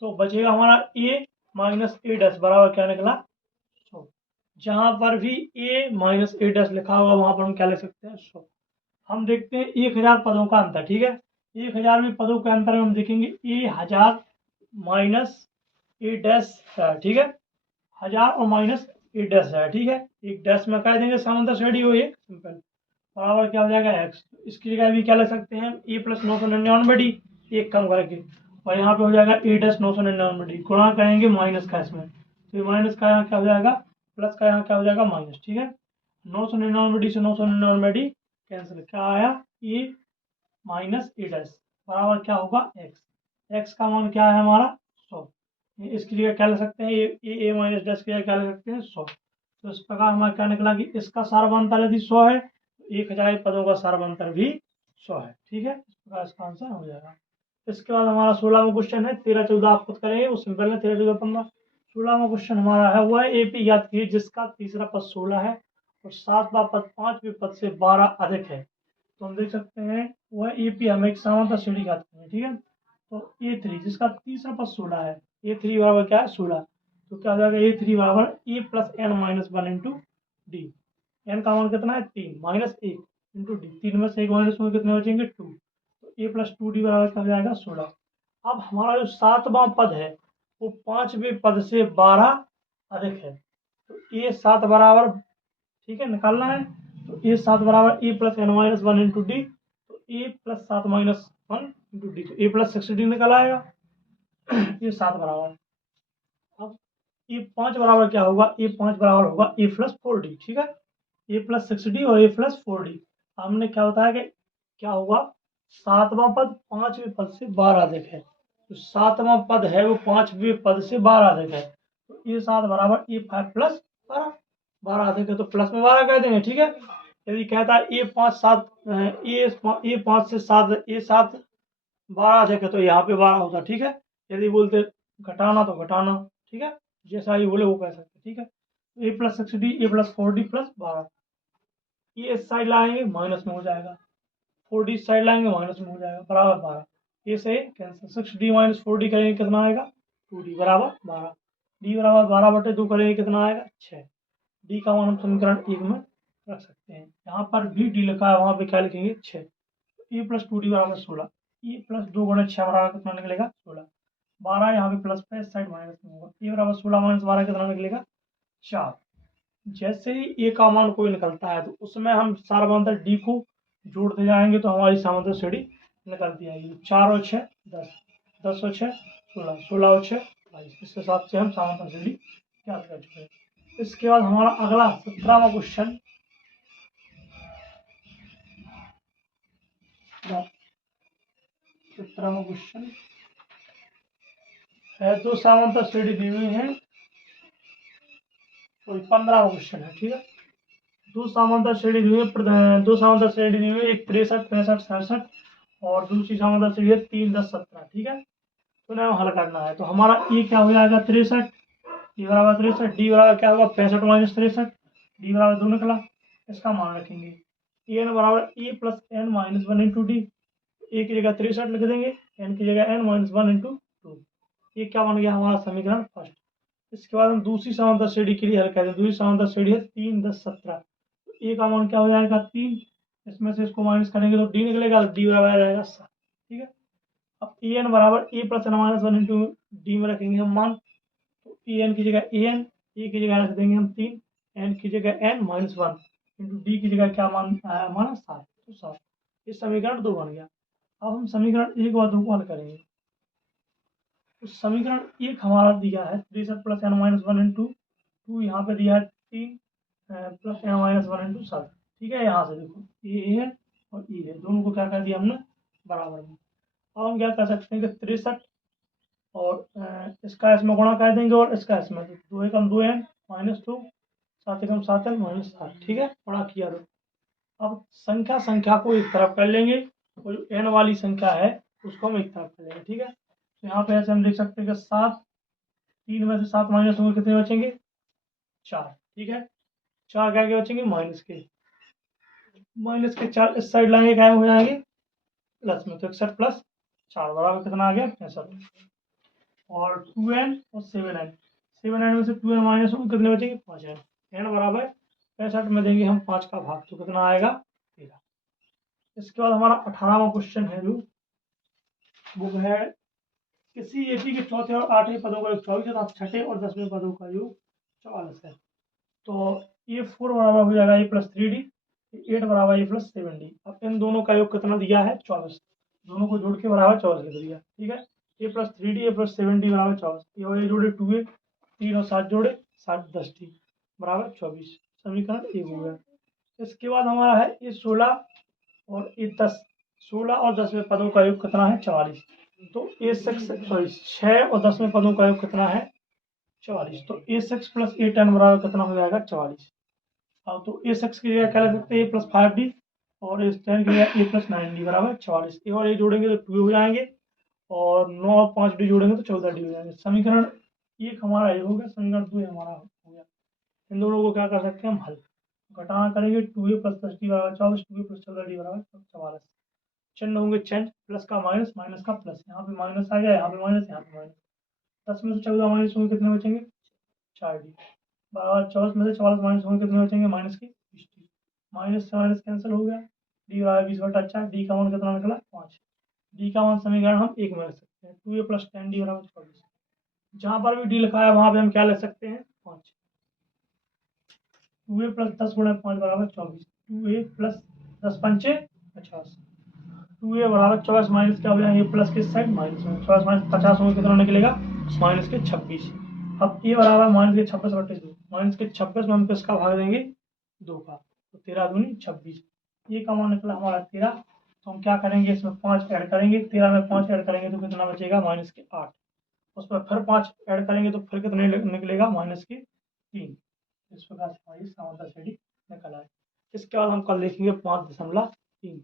तो बचेगा हमारा ए माइनस ए डैश बराबर क्या निकला 100। जहां पर भी ए माइनस ए डैश लिखा होगा वहां पर हम क्या लिख सकते हैं 100। हम देखते हैं 1000 पदों का अंतर, ठीक है। 1000 में पदों के अंतर में हम देखेंगे ए 1000 माइनस ए डैश है, ठीक है। 1000 और माइनस ए डैश है, ठीक है। एक डैश में कह देंगे समांतर श्रेणी हो एक सिंपल, बराबर क्या हो जाएगा एक्स। इसकी जगह भी क्या लिख सकते हैं ए प्लस 999 डी, एक कम करके, और यहाँ पे हो जाएगा ए डैश 999 डी, गुणा करेंगे माइनस का इसमें, तो ये माइनस का यहाँ क्या हो जाएगा, प्लस का यहाँ क्या हो जाएगा माइनस, ठीक है। 999 डी से 999 डी कैंसिल, क्या आया ए माइनस ए डैश बराबर क्या होगा एक्स। एक्स का मान क्या है हमारा 100, इसकी जगह क्या ले सकते हैं ए माइनस डैश की जगह क्या ले सकते हैं 100। तो इस प्रकार हमारा क्या निकला कि इसका सारबंतर यदि 100 है तो 1000 पदों का सारबंतर भी 100 है, ठीक है। इस प्रकार इसका आंसर हो जाएगा। इसके बाद हमारा 16वां क्वेश्चन है, 13 14 आप खुद करेंगे, वो सिंपल है 13 14 15। 16वां क्वेश्चन हमारा है हुआ है एपी ज्ञात कीजिए जिसका तीसरा पद 16 है और 7वां पद 5वें पद से 12 अधिक है। तो हम देख सकते हैं वह एपी हमें एक समांतर श्रेणी ज्ञात करनी है, ठीक है। तो ए3 जिसका तीसरा पद 16 है, ए3 बराबर क्या है 16, तो क्या हो जाएगा ए3 बराबर A plus N minus 1 into D. N का मान कितना है 3 माइनस 1 इंटू डी, 3 में से 1 माइनस में कितने बचेंगे 2, तो ए प्लस 2 डी बराबर क्या हो जाएगा 16। अब हमारा जो 7वां पद है वो 5वें पद से 12 अधिक है, तो ए 7 बराबर, ठीक है, निकालना है। तो ए 7 बराबर A plus N minus 1 into D, तो A plus 7 minus 1 into D, तो ए प्लस 60 निकल आएगा। ये 7 बराबर, अब ए 5 बराबर क्या होगा, ए 5 बराबर होगा ए प्लस 4 डी, ठीक है। ए प्लस 6 डी और ए प्लस 4 डी, हमने क्या बताया कि क्या होगा 7वां पद 5वें पद से 12 अधिक है, तो 7वां पद है वो 5वें पद से 12 अधिक है, तो ए 7 बराबर ए 5 प्लस 12, 12 अधिक है तो प्लस में 12 कह देंगे, ठीक है। यदि कहता है ए 5 7 ए 5 से 7 ए 7 12 अधिक है तो यहाँ पे 12 होता, ठीक है। यदि बोलते घटाना तो घटाना, ठीक है, जैसा ही बोले वो कह सकते, ठीक है। A plus 6 D A plus 4 D plus 12, ये इस साइड लाएंगे माइनस में हो जाएगा, 4 डी साइड लाएंगे माइनस में हो जाएगा, बराबर 12, ये से कैंसिल, 6 डी माइनस 4 डी करेंगे कितना आएगा 2 डी बराबर 12, डी बराबर 12/2 करेंगे कितना आएगा 6, डी का मान हम समीकरण 1 में रख सकते हैं। यहाँ पर भी डी लिखा है वहाँ पे क्या लिखेंगे 6, ए प्लस 2 डी बराबर 16, ए प्लस 2 गुणा 6 बराबर कितना निकलेगा 16, 12 यहाँ पे प्लस पे साइड माइनस में होगा, ए बराबर 16 माइनस 12 कितना निकलेगा 4। जैसे ही ए का मान कोई निकलता है तो उसमें हम सारबंतर डी को जोड़ते जाएंगे तो हमारी समांतर श्रेणी निकलती आएगी, 4 और 6 10, 10 और 6 16, 16 और 6 22, इस हिसाब से हम समांतर श्रेणी ज्ञात कर चुके हैं। इसके बाद हमारा अगला 17वां क्वेश्चन, 17वां क्वेश्चन है, दो समांतर श्रेणी दी हुई है, तो 15वां क्वेश्चन है, ठीक है। दो समांतर श्रेणी दी हुई है, दो समांतर श्रेणी दी हुई है, एक 63 65 67 और दूसरी समांतर श्रेणी है 3 10 17, ठीक है। तो ना हल करना है, तो हमारा ए क्या हो जाएगा 63, ए बराबर 63, डी बराबर क्या होगा 65 माइनस 63, डी बराबर 2 निकला, इसका मान रखेंगे एन बराबर A plus N minus 1 into D, A की जगह 63 लिख देंगे, एन की जगह एन माइनस 1 इंटू 2, ये क्या बन गया हमारा समीकरण फर्स्ट। इसके बाद हम दूसरी समांतर श्रेणी के लिए हल करते हैं, दूसरी समांतर श्रेणी है 3 10 17, तो ए का मान क्या हो जाएगा 3, इसमें से इसको माइनस करेंगे तो डी निकलेगा, डी बराबर आ जाएगा 7, ठीक है। अब ए एन बराबर A plus N minus 1 into D में रखेंगे हम मान, तो ए एन की जगह ए एन, ए की जगह रख देंगे हम 3, एन की जगह एन माइनस 1 इंटू डी की जगह क्या मान आया हमारा 7, तो 7, इस समीकरण 2 बन गया। अब हम समीकरण 1 और 2 को हल करेंगे, तो समीकरण 1 हमारा दिया है 63 प्लस एन माइनस 1 इंटू 2, यहाँ पे दिया है 3 प्लस एन माइनस 1 इंटू 7, ठीक है। यहाँ से देखो ये है और ये है, दोनों को क्या कर दिया हमने बराबर में। अब हम क्या कर सकते हैं कि 63 और इसका इसमें गुणा कर देंगे और इसका इसमें, तो 2 एकम 2 एन माइनस 2, 7 एकम 7 एन माइनस 7, ठीक है, गुणा किया तो अब संख्या को एक तरफ कर लेंगे और जो एन वाली संख्या है उसको हम एक तरफ कर लेंगे, ठीक है। तो यहाँ पे ऐसे हम देख सकते हैं कि 7, 3 में से 7 माइनस होंगे कितने बचेंगे 4, ठीक है, 4 क्या के बचेंगे माइनस के 4 इस साइड लाएंगे क्या हो जाएंगे प्लस में, तो 61 प्लस 4 बराबर कितना आ गया 65, और 2n और 7n, 7n में से 2n माइनस होंगे कितने बचेंगे 5n, n बराबर 65 में देंगे हम 5 का भाग तो कितना आएगा 13, इसके बाद हमारा 18वां क्वेश्चन है, जो वो है किसी एपी के चौथे और आठवें पदों का योग 24 तथा छठे और 10वें पदों का योग 44 है। तो ये 4 बराबर हो जाएगा ए प्लस 3d, 8 बराबर ए प्लस 7d। अब इन दोनों का योग कितना दिया है? 24। दोनों को जोड़ के बराबर 24 लिख दिया। ठीक है, A plus 3d A plus 7d बराबर 24। ये और ये जोड़े 2a, 3 और 7 जोड़े 7 10d बराबर 24। समीकरण 1 हो गया। इसके बाद हमारा है ये 16 और ये 10, 16 और 10वें पदों का योग कितना है? 44। तो ए 6 और 10वें पदों का योग कितना है? 44। तो ए 6 प्लस ए 10 बराबर कितना हो जाएगा? 44। अब तो ए 6 की जगह क्या लिख सकते हैं? ए प्लस 5d, और ए 10 की जगह ए प्लस 9d बराबर 44। ए और ए जोड़ेंगे तो 2 हो जाएंगे, और 9 और 5d जोड़ेंगे तो 14d हो जाएंगे। समीकरण 1 हमारा ये हो गया, समीकरण 2 हमारा हो गया। इन दोनों को क्या कर सकते हैं हम? हल घटाना करेंगे। 2a प्लस 10d बराबर 24, 2a प्लस 14d बराबर 44। चिन्ह होंगे चेंज, प्लस का माइनस, माइनस का प्लस। यहाँ पे माइनस आ गया, यहाँ पे माइनस, यहाँ पे माइनस। 10 में से 14 माइनस होंगे कितने बचेंगे? 4d बराबर 24 में से 44 माइनस होंगे कितने बचेंगे? माइनस के 20d। माइनस से माइनस कैंसिल हो गया, डी बराबर 20/4। डी का मान कितना निकला? 5। डी का मान समीकरण हम 1 में रख सकते हैं। 2a प्लस 10d बराबर 24। जहाँ पर भी डी लिखा है वहाँ पे हम क्या लिख सकते हैं? 5। 2a प्लस 10 गुणा 5 बराबर 24। 2a प्लस 10 पंचे 50। 2a बराबर 24 माइनस क्या हो जाएंगे? प्लस के साइड माइनस में 24 माइनस 50 होंगे कितना निकलेगा? माइनस के 26। अब ए बराबर माइनस के 26/2। माइनस के 26 में हम किसका भाग देंगे? 2 का। तो 13 दूनी 26। ये का मान निकला हमारा 13। तो हम क्या करेंगे? इसमें 5 ऐड करेंगे। 13 में 5 ऐड करेंगे तो कितना बचेगा? माइनस के 8। उसमें फिर 5 ऐड करेंगे तो फिर कितने निकलेगा? माइनस के 3। इस प्रकार से हमारी समांतर श्रेणी निकल आए। इसके बाद हम कल लिखेंगे 5.3।